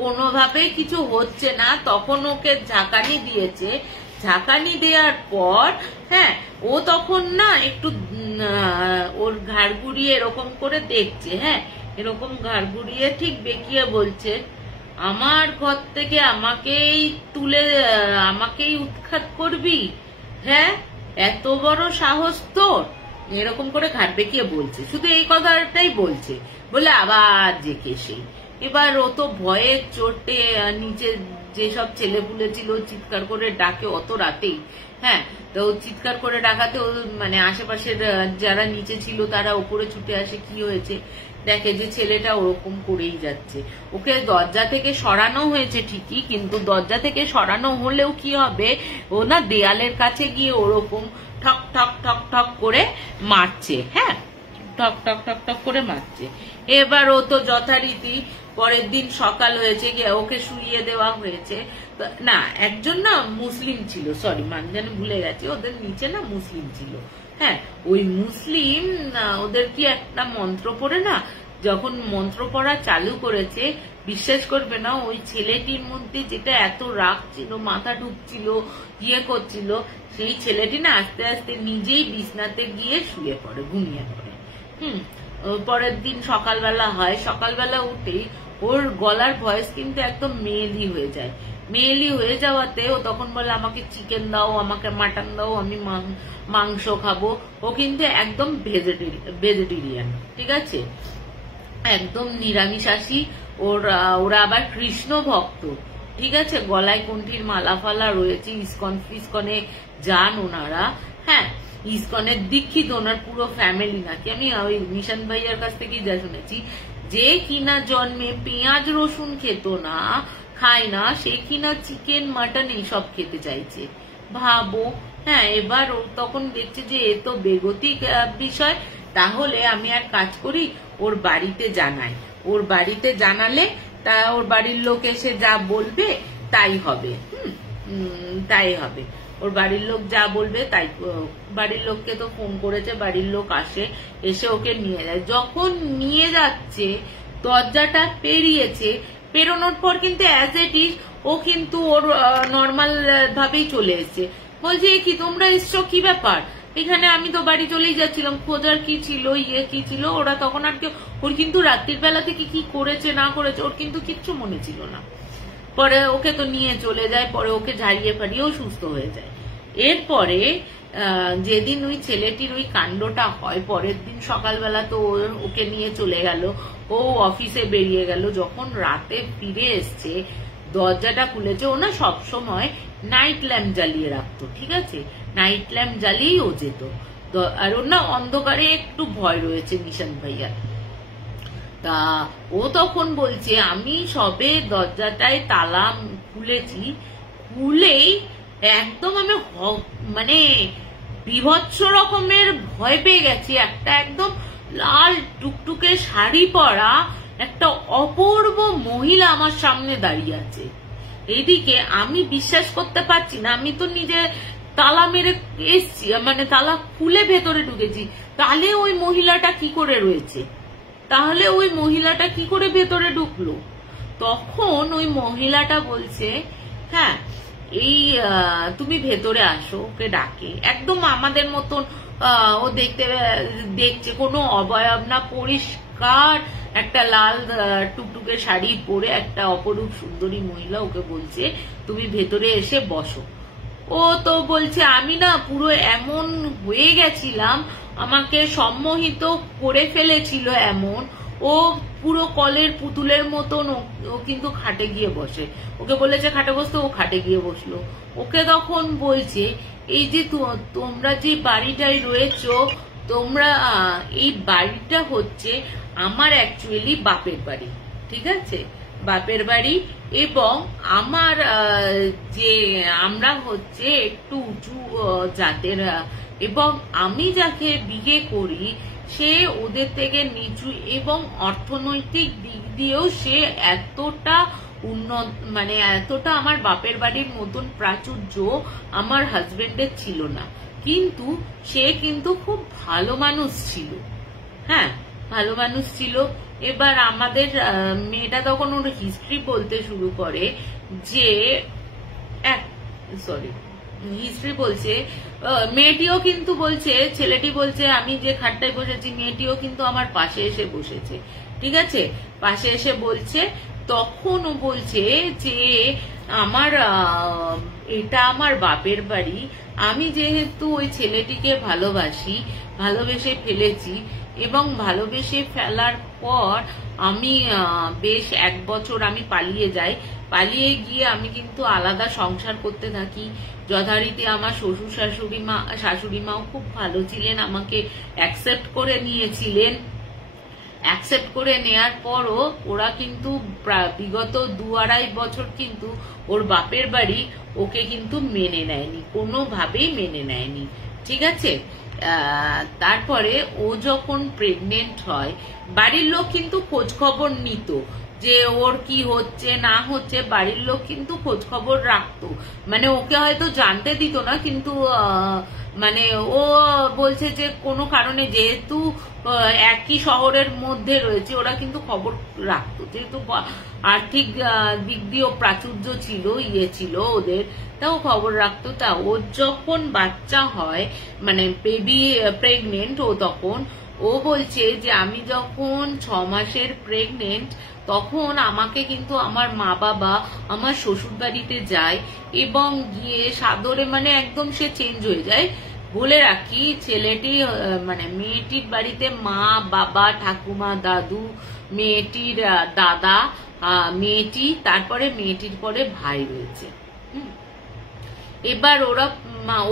কোনোভাবেই কিছু হচ্ছে না তখন ওকে ঝাঁকানি দিয়েছে। ঝাঁকানি দেওয়ার পর হ্যাঁ, ও তখন না একটু ওর ঘাড় ঘুরিয়ে এরকম করে দেখছে, হ্যাঁ, এরকম ঘাড় ঘুরিয়ে ঠিক বেঁকিয়ে বলছে আমার ঘর থেকে আমাকেই তুলে আমাকেই উৎখাত করবি, হ্যাঁ, এত বড় সাহস তোর, এরকম করে ঘাড় বেঁকিয়ে বলছে, শুধু এই কথাটাই বলছে, বলে আবার যে কেসে। এবার ও তো ভয়ে চোটে নিচে যেসব ছেলেপুলে ছিল চিৎকার করে ডাকে অত রাতেই, হ্যাঁ, তো চিৎকার করে ডাকাতে ও মানে আশেপাশের যারা নিচে ছিল তারা উপরে ছুটে আসে, কি হয়েছে দেখে যে ছেলেটা ওরকম করেই যাচ্ছে। ওকে দরজা থেকে সরানো হয়েছে ঠিকই, কিন্তু দরজা থেকে সরানো হলেও কি হবে, ও না দেয়ালের কাছে গিয়ে ওরকম ঠক ঠক ঠক ঠক করে মারছে, হ্যাঁ, ঠক ঠক ঠক ঠক করে মারছে। এবার ও তো যথারীতি পরের দিন সকাল হয়েছে, গিয়ে ওকে শুইয়ে দেওয়া হয়েছে। না, একজন না মুসলিম ছিল, সরি মানজানে ভুলে গেছে, ওদের নিচে না মুসলিম ছিল, হ্যাঁ, ওই মুসলিম ওদের কি একটা মন্ত্র পড়ে না, যখন মন্ত্র পড়া চালু করেছে বিশ্বাস করবে না, ওই ছেলেটির মধ্যে যেটা এত রাগ ছিল, মাথা ঢুকছিল, ইয়ে করছিল, সেই ছেলেটি না আস্তে আস্তে নিজেই বিছনাতে গিয়ে শুয়ে পড়ে, ঘুমিয়ে পড়ে। পরের দিন সকালবেলা হয়, সকালবেলা উঠেই ওর গলার ভয়েস কিন্তু একদম মেয়েলি হয়ে যায়। মেয়েলি হয়ে যাওয়াতে ও তখন বলে আমাকে চিকেন দাও, আমাকে মাটন দাও, আমি মাংস খাবো। ও কিন্তু একদম ভেজিটেরিয়ান, ঠিক আছে, একদম নিরামিষাশী। ওরা আবার কৃষ্ণ ভক্ত, ঠিক আছে, গলায় কণ্ঠির মালা ফালা রয়েছে, ইসকনে যান ওনারা, হ্যাঁ, ইসকনের দীক্ষিত ওনার পুরো ফ্যামিলি নাকি। আমি ওই নিশান ভাইয়ার কাছ থেকেই যা শুনেছি, যে কিনা জন্মে পেঁয়াজ রসুন খেত না, খায় না, সে কিনা চিকেন মাটন এইসব খেতে চাইছে, ভাবো। হ্যাঁ, এবার ও তখন দেখছে যে এ তো বেগতিক বিষয়, তাহলে আমি এক কাজ করি, ওর বাড়িতে জানাই, ওর বাড়িতে জানালে তা ওর বাড়ির লোক এসে যা বলবে তাই হবে, তাই হবে, ওর বাড়ির লোক যা বলবে তাই। বাড়ির লোককে তো ফোন করেছে, বাড়ির লোক আসে, এসে ওকে নিয়ে যায়। যখন নিয়ে যাচ্ছে দরজাটা পেরিয়েছে, পেরোনোর পর কিন্তু অ্যাজ ইট ইজ ও কিন্তু ওর নর্মাল ভাবেই চলে এসছে, বলছে কি তোমরা এসছো, কি ব্যাপার এখানে, আমি তো বাড়ি চলেই যাচ্ছিলাম, খোঁজার কি ছিল, ইয়ে কি ছিল। ওরা তখন আর কেউ, ওর কিন্তু রাত্রির বেলা থেকে কি করেছে না করেছে ওর কিন্তু কিচ্ছু মনে ছিল না। পরে ওকে তো নিয়ে চলে যায়, পরে ওকে ঝাড়িয়ে ফাড়িয়েও সুস্থ হয়ে যায়। এরপরে যেদিন ওই ছেলেটির ওই কাণ্ডটা হয়, পরের দিন সকালবেলা তো ওকে নিয়ে চলে গেল, ও অফিসে বেরিয়ে গেল। যখন রাতে ফিরে এসছে, দরজাটা খুলেছে, ও না সবসময় নাইট ল্যাম্প জ্বালিয়ে রাখতো, ঠিক আছে, নাইট ল্যাম্প জ্বালিয়েই ও যেত। আর ওর না অন্ধকারে একটু ভয় রয়েছে নিশান ভাইয়া। তা ও তখন বলছে আমি সবে দরজাটায় তালা খুলেছি, খুলেই একদম আমি মানে বিভৎস রকমের ভয় পেয়ে গেছি। একটা একদম লাল টুকটুকে শাড়ি পরা একটা অপূর্ব মহিলা আমার সামনে দাঁড়িয়ে আছে। এইদিকে আমি বিশ্বাস করতে পারছি না, আমি তো নিজে তালা মেরে এসছি, মানে তালা খুলে ভেতরে ঢুকেছি, তাহলে ওই মহিলাটা কি করে রয়েছে, তাহলে ওই মহিলাটা কি করে ভেতরে ঢুকলো? তখন ওই মহিলাটা বলছে হ্যাঁ এই তুমি ভেতরে আসো, ওকে ডাকে, একদম আমাদের মতন ও দেখছে কোনো অবয়ব না, পরিষ্কার একটা লাল টুকটুকে শাড়ি পরে একটা অপরূপ সুন্দরী মহিলা ওকে বলছে তুমি ভেতরে এসে বসো। ও তো বলছে আমি না পুরো এমন হয়ে গেছিলাম, আমাকে সম্মোহিত করে ফেলেছিল এমন, ও পুরো কলের পুতুলের মতন ও কিন্তু খাটে গিয়ে বসে। ওকে বলেছে খাটে বসতে, ও খাটে গিয়ে বসলো। ওকে তখন বলছে এই যে তোমরা যে বাড়িটায় রয়েছো, তোমরা এই বাড়িটা হচ্ছে আমার অ্যাকচুয়ালি বাপের বাড়ি, ঠিক আছে, বাপের বাড়ি। এবং আমার যে আমরা হচ্ছে একটু উঁচু জাতের, এবং আমি যাকে বিয়ে করি সে ওদের থেকে নিচু, এবং অর্থনৈতিক দিক দিয়েও সে এতটা উন্নত, মানে এতটা আমার বাপের বাড়ির মতন প্রাচুর্য আমার হাজবেন্ডের ছিল না, কিন্তু সে কিন্তু খুব ভালো মানুষ ছিল। হ্যাঁ, ভালো মানুষ ছিল। এবার আমাদের মেয়েটা তখন ওর হিস্ট্রি বলতে শুরু করে যে হিস্ট্রি বলছে, মেয়েটিও কিন্তু বলছে, ছেলেটি বলছে আমি যে খাটটায় বসেছি মেয়েটিও কিন্তু আমার পাশে এসে বসেছে, ঠিক আছে, পাশে এসে বলছে। তখন ও বলছে যে আমার এটা আমার বাপের বাড়ি, আমি যেহেতু ওই ছেলেটিকে ভালোবেসে ফেলেছি, এবং ভালোবেসে ফেলার পর আমি বেশ 1 বছর আমি পালিয়ে যাই, পালিয়ে গিয়ে আমি কিন্তু আলাদা সংসার করতে থাকি। যথারীতি আমার শ্বশুর শাশুড়ি মাও খুব ভালো ছিলেন, আমাকে অ্যাকসেপ্ট করে নিয়েছিলেন। অ্যাকসেপ্ট করে নেয়ার পরও ওরা কিন্তু বিগত 2-2.5 বছর কিন্তু ওর বাপের বাড়ি ওকে কিন্তু মেনে নেয়নি, কোনোভাবেই মেনে নেয়নি, ঠিক আছে। তারপরে ও যখন প্রেগনেন্ট হয়, বাড়ির লোক কিন্তু খোঁজ খবর নিত যে ওর কি হচ্ছে না হচ্ছে, বাড়ির লোক কিন্তু খোঁজ খবর রাখতো, মানে ওকে হয়তো জানতে দিত না, কিন্তু মানে ও বলছে যে কোনো কারণে যেহেতু একই শহরের মধ্যে রয়েছে ওরা কিন্তু খবর রাখতো, যেহেতু আর্থিক দিক দিয়েও প্রাচুর্য ছিল, ছিল ওদের, তাও খবর রাখতো। তা ওর যখন বাচ্চা হয়, মানে বেবি প্রেগনেন্ট, ও বলছে যে আমি যখন 6 মাসের প্রেগনেন্ট তখন আমাকে কিন্তু আমার মা বাবা আমার শ্বশুর বাড়িতে যায়, এবং গিয়ে সাদরে মানে একদম সে চেঞ্জ হয়ে যায়। বলে রাখি ছেলেটি মানে মেয়েটির বাড়িতে মা বাবা ঠাকুমা দাদু, মেয়েটির দাদা, মেয়েটি, তারপরে মেয়েটির পরে ভাই রয়েছে। এবার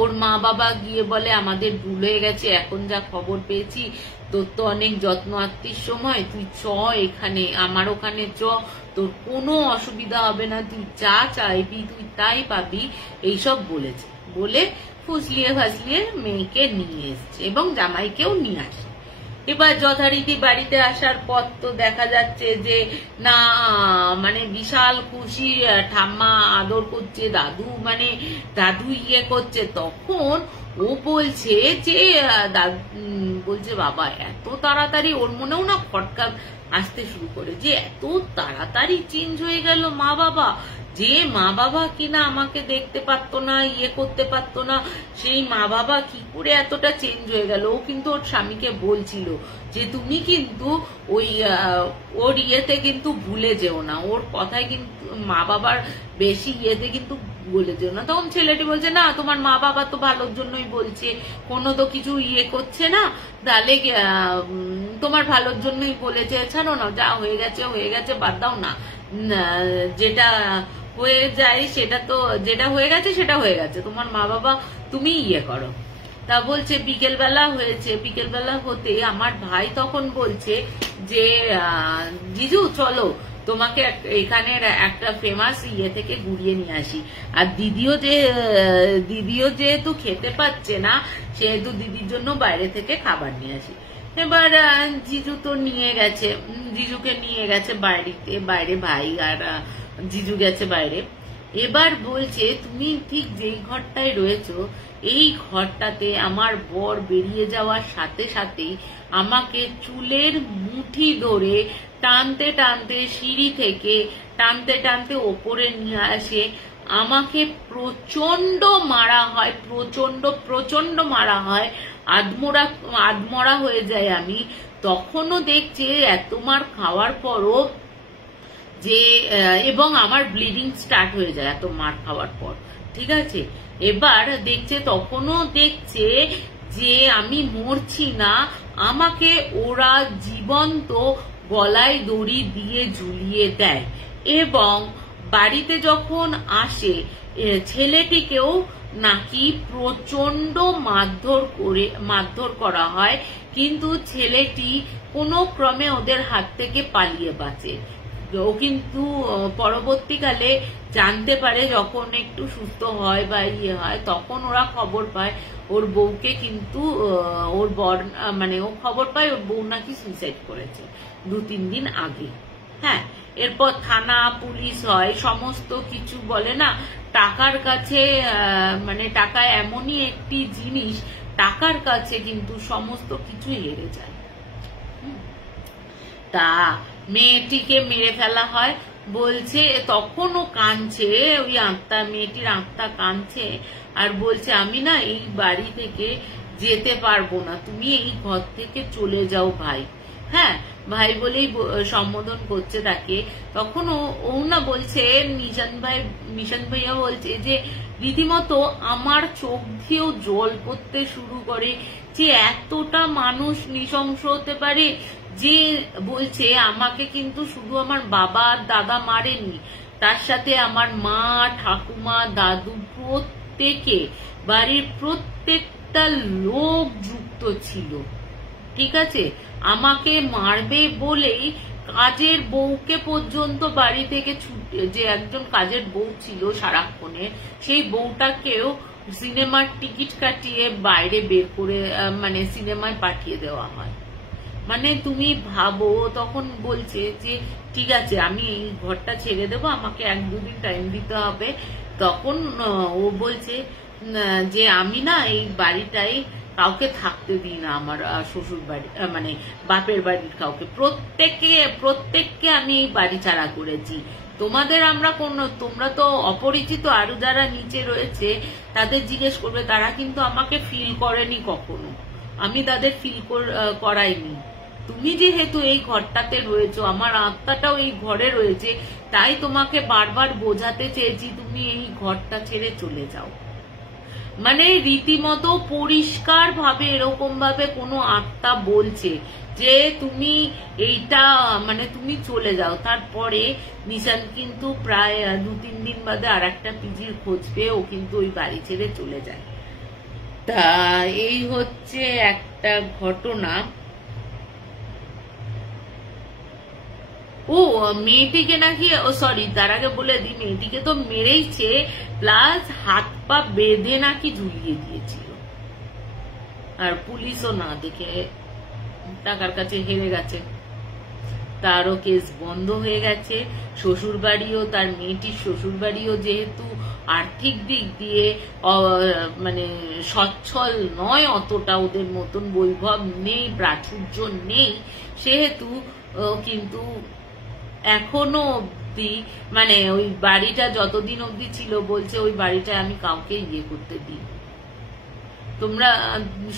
ওর মা বাবা গিয়ে বলে আমাদের ভুল হয়ে গেছে, এখন যা খবর পেয়েছি তোর তো অনেক যত্ন আত্মীর সময়, তুই চ এখানে, আমার ওখানে চ, তোর কোনো অসুবিধা হবে না, তুই যা চাইবি তুই তাই পাবি, এইসব বলেছে। বলে ফুসলিয়ে ফাসলিয়ে মেয়েকে নিয়ে এসছে এবং জামাইকেও নিয়ে আসে। এবার যথারীতি বাড়িতে আসার পর তো দেখা যাচ্ছে যে না, মানে বিশাল খুশি, ঠাম্মা আদর করছে, দাদু ইয়ে করছে। তখন ও বলছে যে বলছে বাবা এত তাড়াতাড়ি, ওর মনেও না খটকা আসতে শুরু করে যে এত তাড়াতাড়ি চেঞ্জ হয়ে গেল মা বাবা, যে মা বাবা কিনা আমাকে দেখতে পারতো না, ইয়ে করতে পারতো না, সেই মা বাবা কি করে এতটা চেঞ্জ হয়ে গেল। ও কিন্তু ওর স্বামীকে বলছিল যে তুমি কিন্তু ওর ইয়েতে কিন্তু ভুলে যেও না, ওর কথায় কিন্তু মা বাবার বেশি ইয়েতে কিন্তু বলে যেও না। তখন ছেলেটি বলছে না তোমার মা বাবা তো ভালোর জন্যই বলছে, কোনো তো কিছু ইয়ে করছে না, তাহলে তোমার ভালোর জন্যই বলেছে, ছাড়ো না, যা হয়ে গেছে বাদ দাও না, যেটা হয়ে যায় সেটা তো, যেটা হয়ে গেছে সেটা হয়ে গেছে, তোমার মা বাবা তুমি ইয়ে করো। তা বলছে বিকেলবেলা হয়েছে, বিকেলবেলা হতে আমার ভাই তখন বলছে যে জিজু চলো তোমাকে এখানের একটা ফেমাস ইয়ে থেকে ঘুরিয়ে নিয়ে আসি। আর দিদিও যেহেতু খেতে পাচ্ছে না, সেহেতু দিদির জন্য বাইরে থেকে খাবার নিয়ে আসি। এবার জিজু তো জিজুকে নিয়ে গেছে বাইরে, ভাই আর জিজু গেছে বাইরে। এবার বলছে তুমি ঠিক যেই ঘরটায় রয়েছো এই ঘরটাতে আমার বর বেরিয়ে যাওয়ার সাথে সাথেই আমাকে চুলের মুঠি ধরে টানতে টানতে সিঁড়ি থেকে টানতে ওপরে নিয়ে আসে, আমাকে প্রচন্ড মারা হয়, প্রচন্ড মারা হয়। আধমরা হয়ে যায় আমি, তখনও দেখছে এত মার খাওয়ার পরও যে, এবং আমার ব্লিডিং স্টার্ট হয়ে যায় এত মার খাওয়ার পর, ঠিক আছে। এবার দেখছে, তখনও দেখছে যে আমি মরছি না, আমাকে ওরা জীবন্ত গলায় দড়ি দিয়ে ঝুলিয়ে দেয়। এবং বাড়িতে যখন আসে ছেলেটিকেও নাকি প্রচন্ড মারধর করা হয়, কিন্তু ছেলেটি কোনো ক্রমে ওদের হাত থেকে পালিয়ে বাঁচে। ও কিন্তু পরবর্তীকালে জানতে পারে, যখন একটু সুস্থ হয় বা ইয়ে হয়, তখন ওরা খবর পায় ওর বউকে, কিন্তু ওর বর মানে ও খবর পায় ওর বউ নাকি সুইসাইড করেছে 2-3 দিন আগে। হ্যাঁ, এরপর থানা পুলিশ হয়, সমস্ত কিছু বলে না, টাকার কাছে মানে টাকা এমনই একটি জিনিস, টাকার কাছে কিন্তু সমস্ত কিছু হেরে যায়। তা মেয়েটিকে মেরে ফেলা হয় বলছে, তখনও কাঁদছে, ওই মেয়েটির আত্মা কাঁদছে আর বলছে, আমি না এই বাড়ি থেকে যেতে পারবো না, তুমি এই ঘর থেকে চলে যাও ভাই। হ্যাঁ, ভাই বলেই সম্বোধন করছে তাকে। তখন ও না বলছে, নিশান ভাইয়া বলছে যে রীতিমতো আমার চোখ দিয়েও জল পড়তে শুরু করে, যে এতটা মানুষ নৃশংস হতে পারে। যে বলছে, আমাকে কিন্তু শুধু আমার বাবা আর দাদা মারেনি, তার সাথে আমার মা, ঠাকুমা, দাদু, প্রত্যেকে, বাড়ির প্রত্যেকটা লোক যুক্ত ছিল, ঠিক আছে। আমাকে মারবে বলেই কাজের বউকে পর্যন্ত বাড়ি থেকে যে একজন কাজের বউ ছিল সারাক্ষণে, সেই বউটাকেও সিনেমার টিকিট কাটিয়ে বাইরে বের করে মানে সিনেমায় পাঠিয়ে দেওয়া হয়। মানে তুমি ভাবো, তখন বলছে যে ঠিক আছে আমি এই ঘরটা ছেড়ে দেবো, আমাকে 1-2 দিন টাইম দিতে হবে। তখন ও বলছে যে আমি না এই বাড়িটাই কাউকে থাকতে দিই না, আমার শ্বশুর বাড়ি মানে বাপের বাড়ির কাউকে, প্রত্যেককে আমি এই বাড়ি ছাড়া করেছি। তোমরা তো অপরিচিত, আরো যারা নিচে রয়েছে তাদের জিজ্ঞেস করবে, তারা কিন্তু আমাকে ফিল করেনি কখনো, আমি তাদের ফিল করাইনি। তুমি যেহেতু এই ঘরটাতে রয়েছো, আমার আত্মাটাও এই ঘরে রয়েছে, তাই তোমাকে বারবার বোঝাতে চেয়েছি তুমি এই ঘরটা ছেড়ে চলে যাও। মানে রীতিমতো পরিষ্কার ভাবে এরকম ভাবে কোনো আত্মা বলছে যে তুমি এইটা মানে তুমি চলে যাও। তারপরে নিশান কিন্তু প্রায় 2-3 দিন বাদে আর একটা পিজির খোঁজ পেয়ে ও কিন্তু ওই বাড়ি ছেড়ে চলে যায়। তা এই হচ্ছে একটা ঘটনা। ও মেয়েটিকে নাকি, সরি তার আগে বলে দিই, মেয়েটিকে তো মেরেইছে, প্লাস হাত পা বেঁধে নাকি ঝুলিয়ে দিয়েছিল। আর পুলিশও না দেখে টাকার কাছে হেরে গেছে, তারও কেস বন্ধ হয়ে গেছে। শ্বশুর বাড়িও, তার মেয়েটির শ্বশুর বাড়িও যেহেতু আর্থিক দিক দিয়ে মানে সচ্ছল নয়, অতটা ওদের মতন বৈভব নেই, প্রাচুর্য নেই, সেহেতু কিন্তু এখনো অব্দি মানে ওই বাড়িটা যতদিন অব্দি ছিল বলছে ওই বাড়িটা আমি কাউকে ইয়ে করতে দিই। তোমরা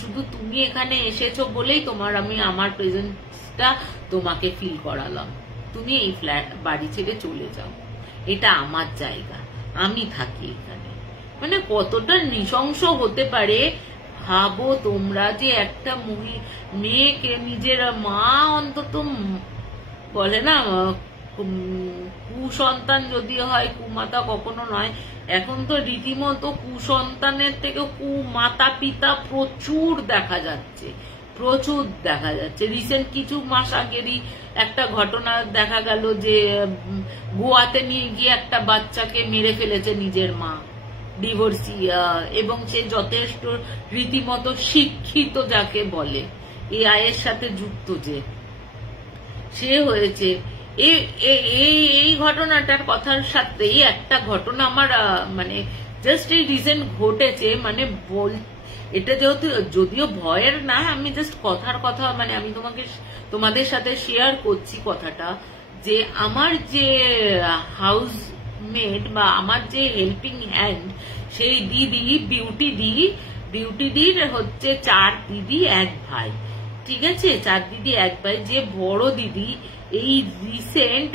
শুধু তুমি এখানে এসেছো বলেই আমি আমার প্রেজেন্সটা তোমাকে ফিল করালাম, তুমি এই বাড়ি ছেড়ে চলে যাও, এটা আমার জায়গা, আমি থাকি এখানে। মানে কতটা নৃশংস হতে পারে ভাবো তোমরা, যে একটা মেয়েকে নিজের মা, অন্তত বলে না কুসন্তান যদি হয়, কুমাতা কখনো নয়, এখন তো রীতিমতো কুসন্তানের থেকে কুমাতা পিতা প্রচুর দেখা যাচ্ছে। রিসেন্ট কিছু মাস আগেরই একটা ঘটনা দেখা গেল যে গোয়াতে নিয়ে গিয়ে একটা বাচ্চাকে মেরে ফেলেছে নিজের মা, ডিভোর্সি, এবং সে যথেষ্ট রীতিমতো শিক্ষিত যাকে বলে, এই আয়ের সাথে যুক্ত যে সে হয়েছে। এই ঘটনাটার কথার সাথেই একটা ঘটনা আমার মানে জাস্ট এই রিসেন্ট ঘটেছে, মানে এটা যেহেতু যদিও ভয়ের না, আমি জাস্ট কথার কথা মানে আমি তোমাদের সাথে শেয়ার করছি কথাটা, যে আমার যে হাউসমেট বা আমার যে হেল্পিং হ্যান্ড, সেই দিদি, বিউটি দি, বিউটিদির হচ্ছে 4 দিদি 1 ভাই, ঠিক আছে, 4 দিদি 1 ভাই। যে বড় দিদি এই রিসেন্ট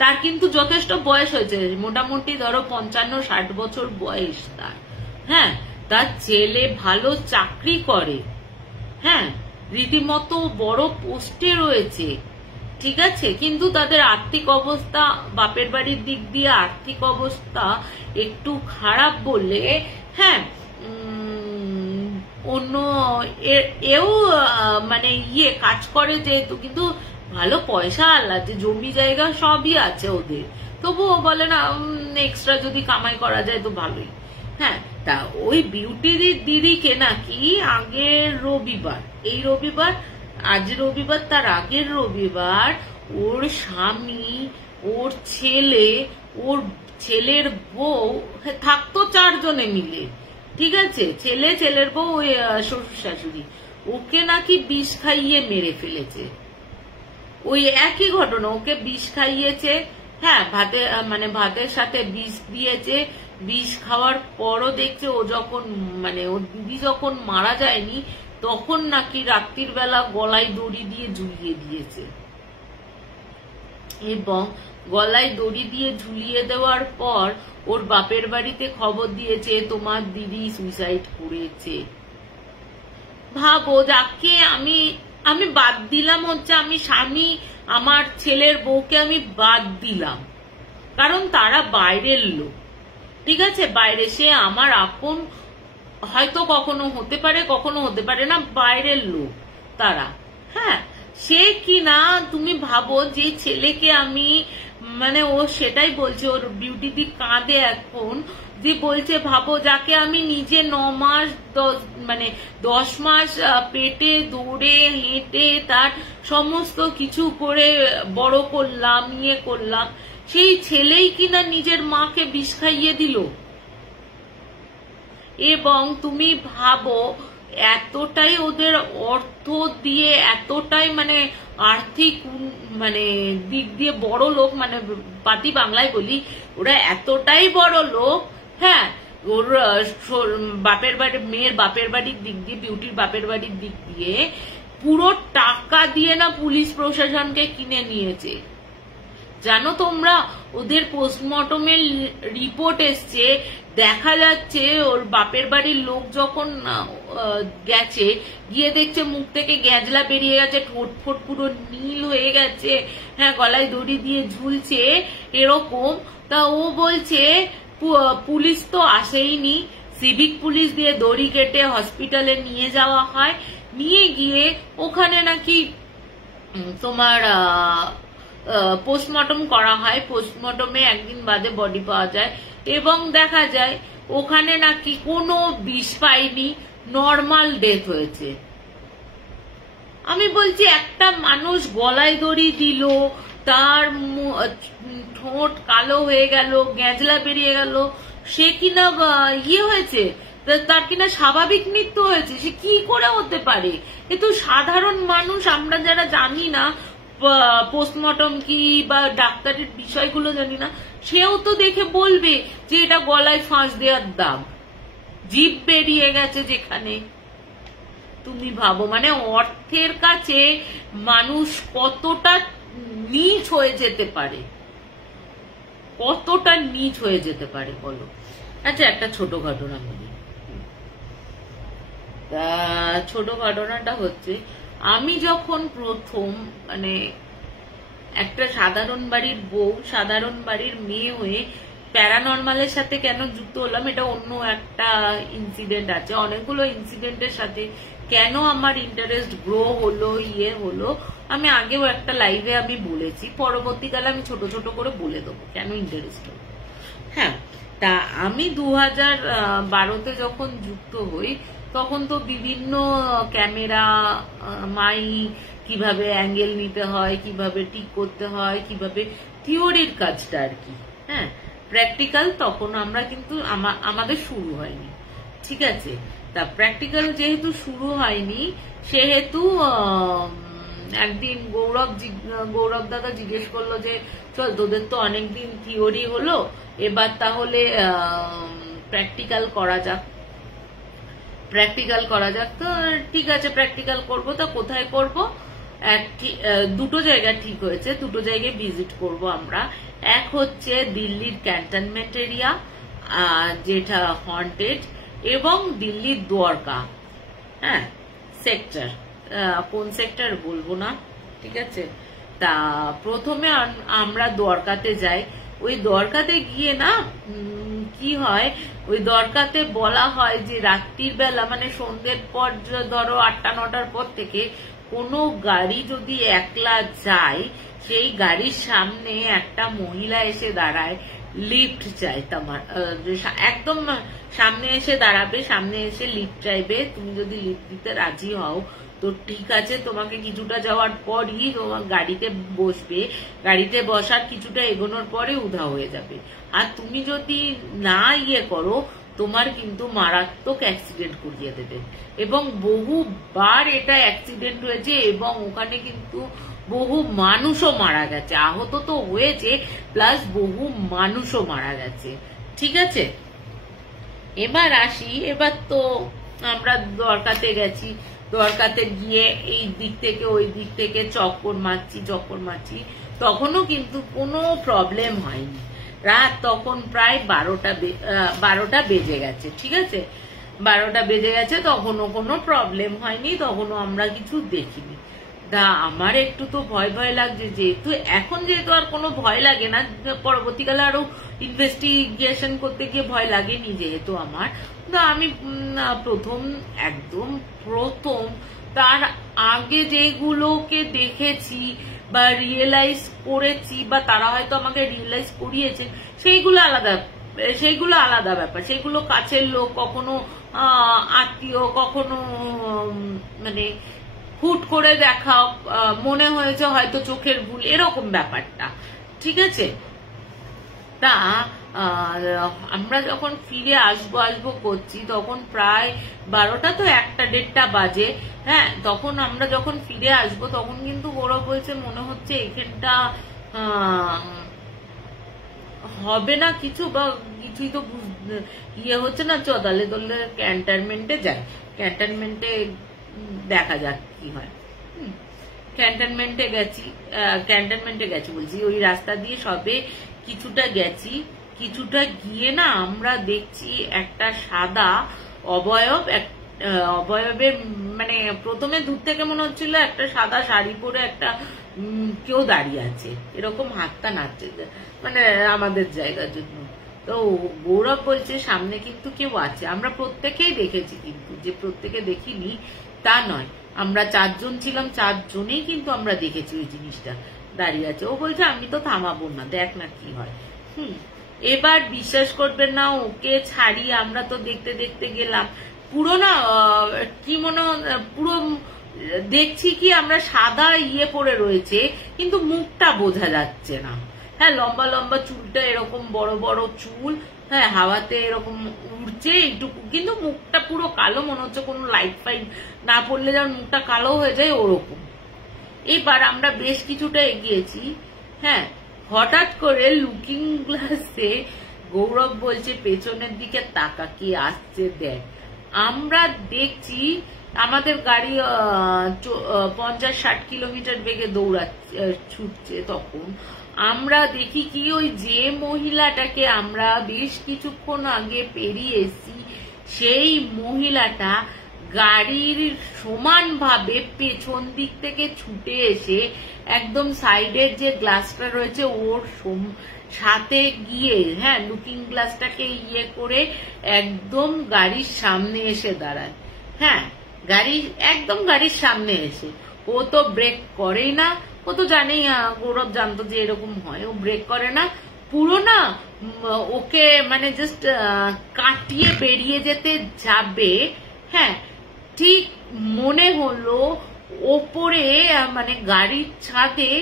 তার কিন্তু যথেষ্ট বয়স হয়েছে, মোটামুটি ধরো 55-60 বছর বয়স তার। হ্যাঁ, তার ছেলে ভালো চাকরি করে, হ্যাঁ, রীতিমতো বড় পোস্টে রয়েছে, ঠিক আছে, কিন্তু তাদের আর্থিক অবস্থা, বাপের বাড়ির দিক দিয়ে আর্থিক অবস্থা একটু খারাপ বলে, হ্যাঁ, অন্য এও মানে কাজ করে যেহেতু, কিন্তু ভালো পয়সা আল্লাহ, যে জমি জায়গা সবই আছে ওদের, তবুও বলে না এক্সট্রা যদি কামাই করা যায় তো ভালোই। হ্যাঁ, তা ওই বিউটি দিদিকে নাকি আগের রবিবার, এই রবিবার, আজ রবিবার, তার আগের রবিবার ওর স্বামী, ওর ছেলে, ওর ছেলের বউ থাকতো 4 জনে মিলে, ঠিক আছে, ছেলে, ছেলের বউ, ওই শ্বশুর শাশুড়ি, ওকে নাকি বিষ খাইয়ে মেরে ফেলেছে। ওই একই ঘটনা, ওকে বিষ খাইয়েছে, হ্যাঁ, ভাতের সাথে বিষ দিয়েছে। বিষ খাওয়ার পরও দেখছে ও যখন ওর দিদি যখন মারা যায়নি তখন নাকি রাত্রির বেলা গলায় দড়ি দিয়ে ঝুলিয়ে দিয়েছে, এবং গলায় দড়ি দিয়ে ঝুলিয়ে দেওয়ার পর ওর বাপের বাড়িতে খবর দিয়েছে তোমার দিদি সুইসাইড করেছে। ভাবো, যাকে আমি বাদ দিলাম, হচ্ছে আমি স্বামী, আমার ছেলের বউকে আমি বাদ দিলাম, কারণ তারা বাইরের লোক, ঠিক আছে, বাইরে, সে আমার আপন হয়তো কখনো হতে পারে, কখনো হতে পারে না, বাইরের লোক তারা। হ্যাঁ, সে কিনা তুমি ভাবো, যে ছেলেকে আমি ও সেটাই বলছে, ওর বিউটিদি কাঁদে এখন, যে বলছে ভাবো, যাকে আমি নিজে 9 মাস 10 মাস পেটে দৌড়ে হেঁটে তার সমস্ত কিছু করে বড় করলাম, করলাম, সেই ছেলেই কিনা নিজের মাকে বিষ খাইয়ে দিল। এবং তুমি ভাবো, এতটাই ওদের অর্থ দিয়ে, এতটাই আর্থিক দিক দিয়ে বড় লোক, পাতি বাংলায় বলি, ওরা এতটাই বড় লোক। হ্যাঁ, ওর বাপের বাড়ি, মেয়ের বাপের বাড়ির দিক দিয়ে, বিউটির বাপের বাড়ির দিক দিয়ে পুরো টাকা দিয়ে না পুলিশ প্রশাসনকে কিনে নিয়েছে। জানো তোমরা, ওদের পোস্টমর্টমের রিপোর্ট এসছে, দেখা যাচ্ছে ওর বাপের বাড়ির লোক যখন গেছে, গিয়ে দেখছে মুখ থেকে গ্যাজলা বেরিয়ে গেছে, ঠোঁট ফোট পুরো নীল হয়ে গেছে, হ্যাঁ, গলায় দড়ি দিয়ে ঝুলছে এরকম। তা ও বলছে পুলিশ তো আসেইনি, সিভিক পুলিশ দিয়ে দড়ি কেটে হসপিটালে নিয়ে যাওয়া হয়, নিয়ে গিয়ে ওখানে নাকি তোমার পোস্টমর্টম করা হয়, পোস্টমর্টমে একদিন বাদে বডি পাওয়া যায়, এবং দেখা যায় ওখানে নাকি কোনো বিষ পায়নি, নর্মাল ডেথ হয়েছে। আমি বলছি, একটা মানুষ গলায় দড়ি দিল, তার ঠোঁট কালো হয়ে গেল, গ্যাজলা বেরিয়ে গেল, সে কিনা হয়েছে, তার কিনা স্বাভাবিক মৃত্যু হয়েছে, সে কি করে হতে পারে? এ তো সাধারণ মানুষ, আমরা যারা জানি না পোস্টমর্টম কি বা ডাক্তারের বিষয়গুলো জানি না, সেও তো দেখে বলবে যে এটা গলায় ফাঁস দেওয়ার দাগ, জিভ বেরিয়ে গেছে যেখানে। তুমি ভাবো, অর্থের কাছে মানুষ কতটা নীচ হয়ে যেতে পারে, কতটা নীচ হয়ে যেতে পারে বলো। আচ্ছা, একটা ছোট ঘটনা বলি। ছোট ঘটনাটা হচ্ছে, আমি যখন প্রথম একটা সাধারণ বাড়ির বউ, সাধারণ বাড়ির মেয়ে হয়ে প্যারানর্মালের সাথে কেন যুক্ত হলাম, এটা অন্য একটা ইনসিডেন্ট আছে, অনেকগুলো ইনসিডেন্টের সাথে কেন আমার ইন্টারেস্ট গ্রো হলো, হলো, আমি আগেও একটা লাইভে আমি বলেছি, পরবর্তীকালে আমি ছোট ছোট করে বলে দেবো কেন ইন্টারেস্ট হলো। হ্যাঁ, তা আমি 2012-তে যখন যুক্ত হই, তখন তো বিভিন্ন ক্যামেরা, মাইক, কিভাবে অ্যাঙ্গেল নিতে হয়, কিভাবে ঠিক করতে হয়, কিভাবে থিওরির কাজটা আর কি, হ্যাঁ, প্র্যাকটিক্যাল তখন আমরা কিন্তু আমাদের শুরু হয়নি, ঠিক আছে। তা প্র্যাকটিক্যাল যেহেতু শুরু হয়নি, সেহেতু একদিন গৌরব দাদা জিজ্ঞেস করলো যে চল, তোদের তো অনেকদিন থিওরি হলো, এবার তাহলে প্র্যাকটিক্যাল করা যাক। প্র্যাকটিক্যাল করা যাক। তো ঠিক আছে, প্র্যাকটিক্যাল করব। তো কোথায় করব? দুটো জায়গা ঠিক হয়েছে, দুটো জায়গায় ভিজিট করব আমরা। এক হচ্ছে দিল্লির ক্যান্টনমেন্ট এরিয়া, যেটা হন্টেড, এবং দিল্লির দ্বারকা, হ্যাঁ, সেক্টর। কোন সেক্টর বলবো না, ঠিক আছে। তা প্রথমে আমরা দ্বারকাতে যাই। ওই দ্বারকাতে গিয়ে না কি হয়, ওই দ্বারকাতে বলা হয় যে রাত্রির বেলা, মানে সন্ধ্যের পর, ধরো 8টা-9টার পর থেকে কোনো গাড়ি যদি একলা যায়, সেই গাড়ির সামনে একটা মহিলা এসে দাঁড়ায়, লিফট চাই তোমার, একদম সামনে এসে দাঁড়াবে, সামনে এসে লিফট চাইবে। তুমি যদি লিফট দিতে রাজি হও তো ঠিক আছে, তোমাকে কিছুটা যাওয়ার পরই তোমার গাড়িতে বসবে, গাড়িতে বসার কিছুটা এগোনোর পরে উধাও হয়ে যাবে। আর তুমি যদি না করো, তোমার কিন্তু মারাত্মক অ্যাক্সিডেন্ট করিয়ে দেবে। এবং বহুবার এটা অ্যাক্সিডেন্ট হয়েছে, এবং ওখানে কিন্তু বহু মানুষও মারা গেছে, আহত তো হয়েছে, প্লাস বহু মানুষও মারা গেছে, ঠিক আছে। এবার আসি, এবার তো আমরা দ্বারকাতে গেছি, দ্বারকাতে গিয়ে এই দিক থেকে ওই দিক থেকে চক্কর মারছি, তখনও কিন্তু কোনো প্রবলেম হয়নি। রাত তখন প্রায় 12টা বেজে গেছে, ঠিক আছে, 12টা বেজে গেছে, তখনও কোনো প্রবলেম হয়নি, তখনও আমরা কিছু দেখিনি। আমার একটু তো ভয় লাগছে, যেহেতু আর কোনো ভয় লাগে না, পরবর্তীকালে আরো ইনভেস্টিগেশন করতে গিয়ে ভয় লাগেনি যেহেতু আমার। আমি একদম প্রথম তার আগে যেগুলোকে দেখেছি বা রিয়েলাইজ করেছি, বা তারা হয়তো আমাকে রিয়েলাইজ করিয়েছে, সেইগুলো আলাদা ব্যাপার। সেগুলো কাছের লোক, কখনো আত্মীয়, কখনো মানে হুট করে দেখা, মনে হয়েছে হয়তো চোখের ভুল, এরকম ব্যাপারটা, ঠিক আছে। তা আমরা যখন ফিরে আসবো করছি, তখন প্রায় 12টা তো 1টা-1:30 বাজে, হ্যাঁ। তখন আমরা যখন ফিরে আসবো, তখন কিন্তু গৌরব বলছে মনে হচ্ছে এখানটা হবে না কিছু, বা কিছুই তো হচ্ছে না। তাহলে ক্যান্টনমেন্টে যাই, ক্যান্টনমেন্টে দেখা যাক কি হয়। ক্যান্টনমেন্টে গেছি বলছি, ওই রাস্তা দিয়ে সবে কিছুটা গেছি, কিছুটা গিয়ে না আমরা দেখছি একটা সাদা অবয়বের, মানে প্রথমে দূর থেকে মনে হচ্ছিল একটা সাদা শাড়ি পরে একটা কেউ দাঁড়িয়ে আছে, এরকম হাতটা নাচছে, মানে আমাদের জায়গার জন্য। তো গৌরব বলছে সামনে কিন্তু কেউ আছে। আমরা প্রত্যেকেই দেখেছি, কিন্তু যে প্রত্যেকে দেখিনি তা নয়, আমরা 4 জন ছিলাম, 4 জনেই কিন্তু আমরা দেখেছি ওই জিনিসটা দাঁড়িয়ে আছে। ও বলছে আমি তো থামাবো না, দেখ না কি হয়। এবার বিশ্বাস করবেন না, ওকে ছাড়ি, আমরা তো দেখতে গেলাম, পুরো না কি পুরো দেখছি কি আমরা সাদা পরে রয়েছে, কিন্তু মুখটা বোঝা যাচ্ছে না। হ্যাঁ, লম্বা লম্বা চুলটা, এরকম বড় বড় চুল, হ্যাঁ, হাওয়াতে এরকম উড়ছে এইটুকু, কিন্তু মুখটা পুরো কালো, মনে হচ্ছে কোনো লাইট ফাইট না পড়লে যেমন মুখটা কালো হয়ে যায় ওরকম। এবার আমরা বেশ কিছুটা এগিয়েছি, হ্যাঁ, হঠাৎ করে লুকিং গ্লাসে গৌরব বলছে পেছনের দিকে তাকা, কি আসছে দেখ। আমরা দেখছি আমাদের গাড়ি 50-60 কিলোমিটার বেগে ছুটছে। তখন আমরা দেখি কি, ওই যে মহিলাটাকে আমরা বেশ কিছুক্ষণ আগে পেরিয়ে এসেছি, সেই মহিলাটা গাড়ির সমানভাবে পেছন দিক থেকে ছুটে এসে একদম সাইডের যে গ্লাসটা রয়েছে ওর সাথে গিয়ে, হ্যাঁ, লুকিং গ্লাসটাকে করে একদম গাড়ির সামনে এসে দাঁড়ায়। হ্যাঁ, একদম গাড়ির সামনে এসে, ও তো ব্রেক করেই না, ও তো জানেই, গৌরব জানতো যে এরকম হয়, ও ব্রেক করে না, পুরো না ওকে মানে জাস্ট কাটিয়ে বেরিয়ে যেতে যাবে। হ্যাঁ, ঠিক মনে হলো ওপরে, মানে গাড়ির ছাদে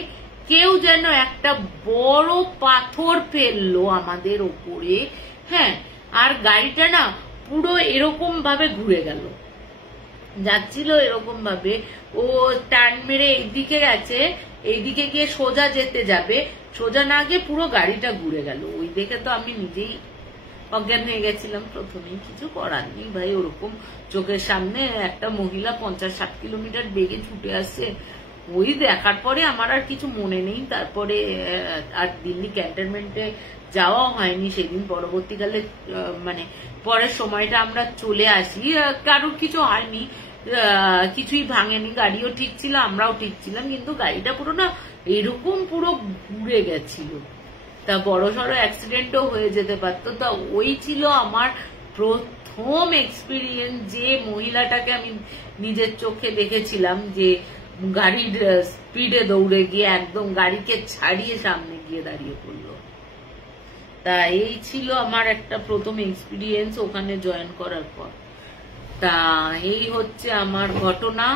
কেউ যেন একটা বড় পাথর ফেললো আমাদের ওপরে। হ্যাঁ, আর গাড়িটা না পুরো এরকম ভাবে ঘুরে গেল, যাচ্ছিল এরকম ভাবে, ও টার্ন মেরে এইদিকে গেছে, এইদিকে গিয়ে সোজা যেতে যাবে, সোজা না গিয়ে পুরো গাড়িটা ঘুরে গেল। ওই দেখে তো আমি নিজেই অজ্ঞান হয়ে গেছিলাম প্রথমেই, কিছু করার নেই ভাই। ওরকম চোখের সামনে একটা মহিলা 50-60 কিলোমিটার বেগে ছুটে আসছে, ওই দেখার পরে আমার আর কিছু মনে নেই। তারপরে আর দিল্লি ক্যান্টনমেন্টে যাওয়া হয়নি সেদিন। পরবর্তীকালে মানে পরের সময়টা আমরা চলে আসি, কারোর কিছু হয়নি, কিছুই ভাঙেনি, গাড়িও ঠিক ছিল, আমরাও ঠিক ছিলাম, কিন্তু গাড়িটা পুরো না এরকম পুরো ঘুরে গেছিল। তা বড় সড়ো অ্যাক্সিডেন্টও হয়ে যেতে পারতো। তা ওই ছিল আমার প্রথম এক্সপিরিয়েন্স, যে মহিলাটাকে আমি নিজের চোখে দেখেছিলাম যে গাড়ির স্পিডে দৌড়ে গিয়ে একদম গাড়িকে ছাড়িয়ে সামনে গিয়ে দাঁড়িয়ে পড়লো। তা এই ছিল আমার একটা প্রথম এক্সপিরিয়েন্স ওখানে জয়েন করার পর। তা এই হচ্ছে আমার ঘটনা।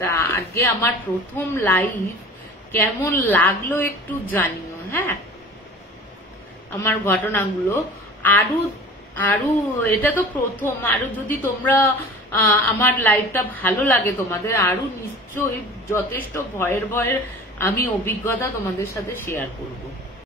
তা আগে আমার প্রথম লাইভ কেমন লাগলো একটু জানিও। হ্যাঁ, আমার ঘটনাগুলো আরো আরো এটা তো প্রথম, আরো যদি তোমরা আমার লাইভটা ভালো লাগে তোমাদের, আরো নিশ্চয়ই যথেষ্ট ভয়ের আমি অভিজ্ঞতা তোমাদের সাথে শেয়ার করব।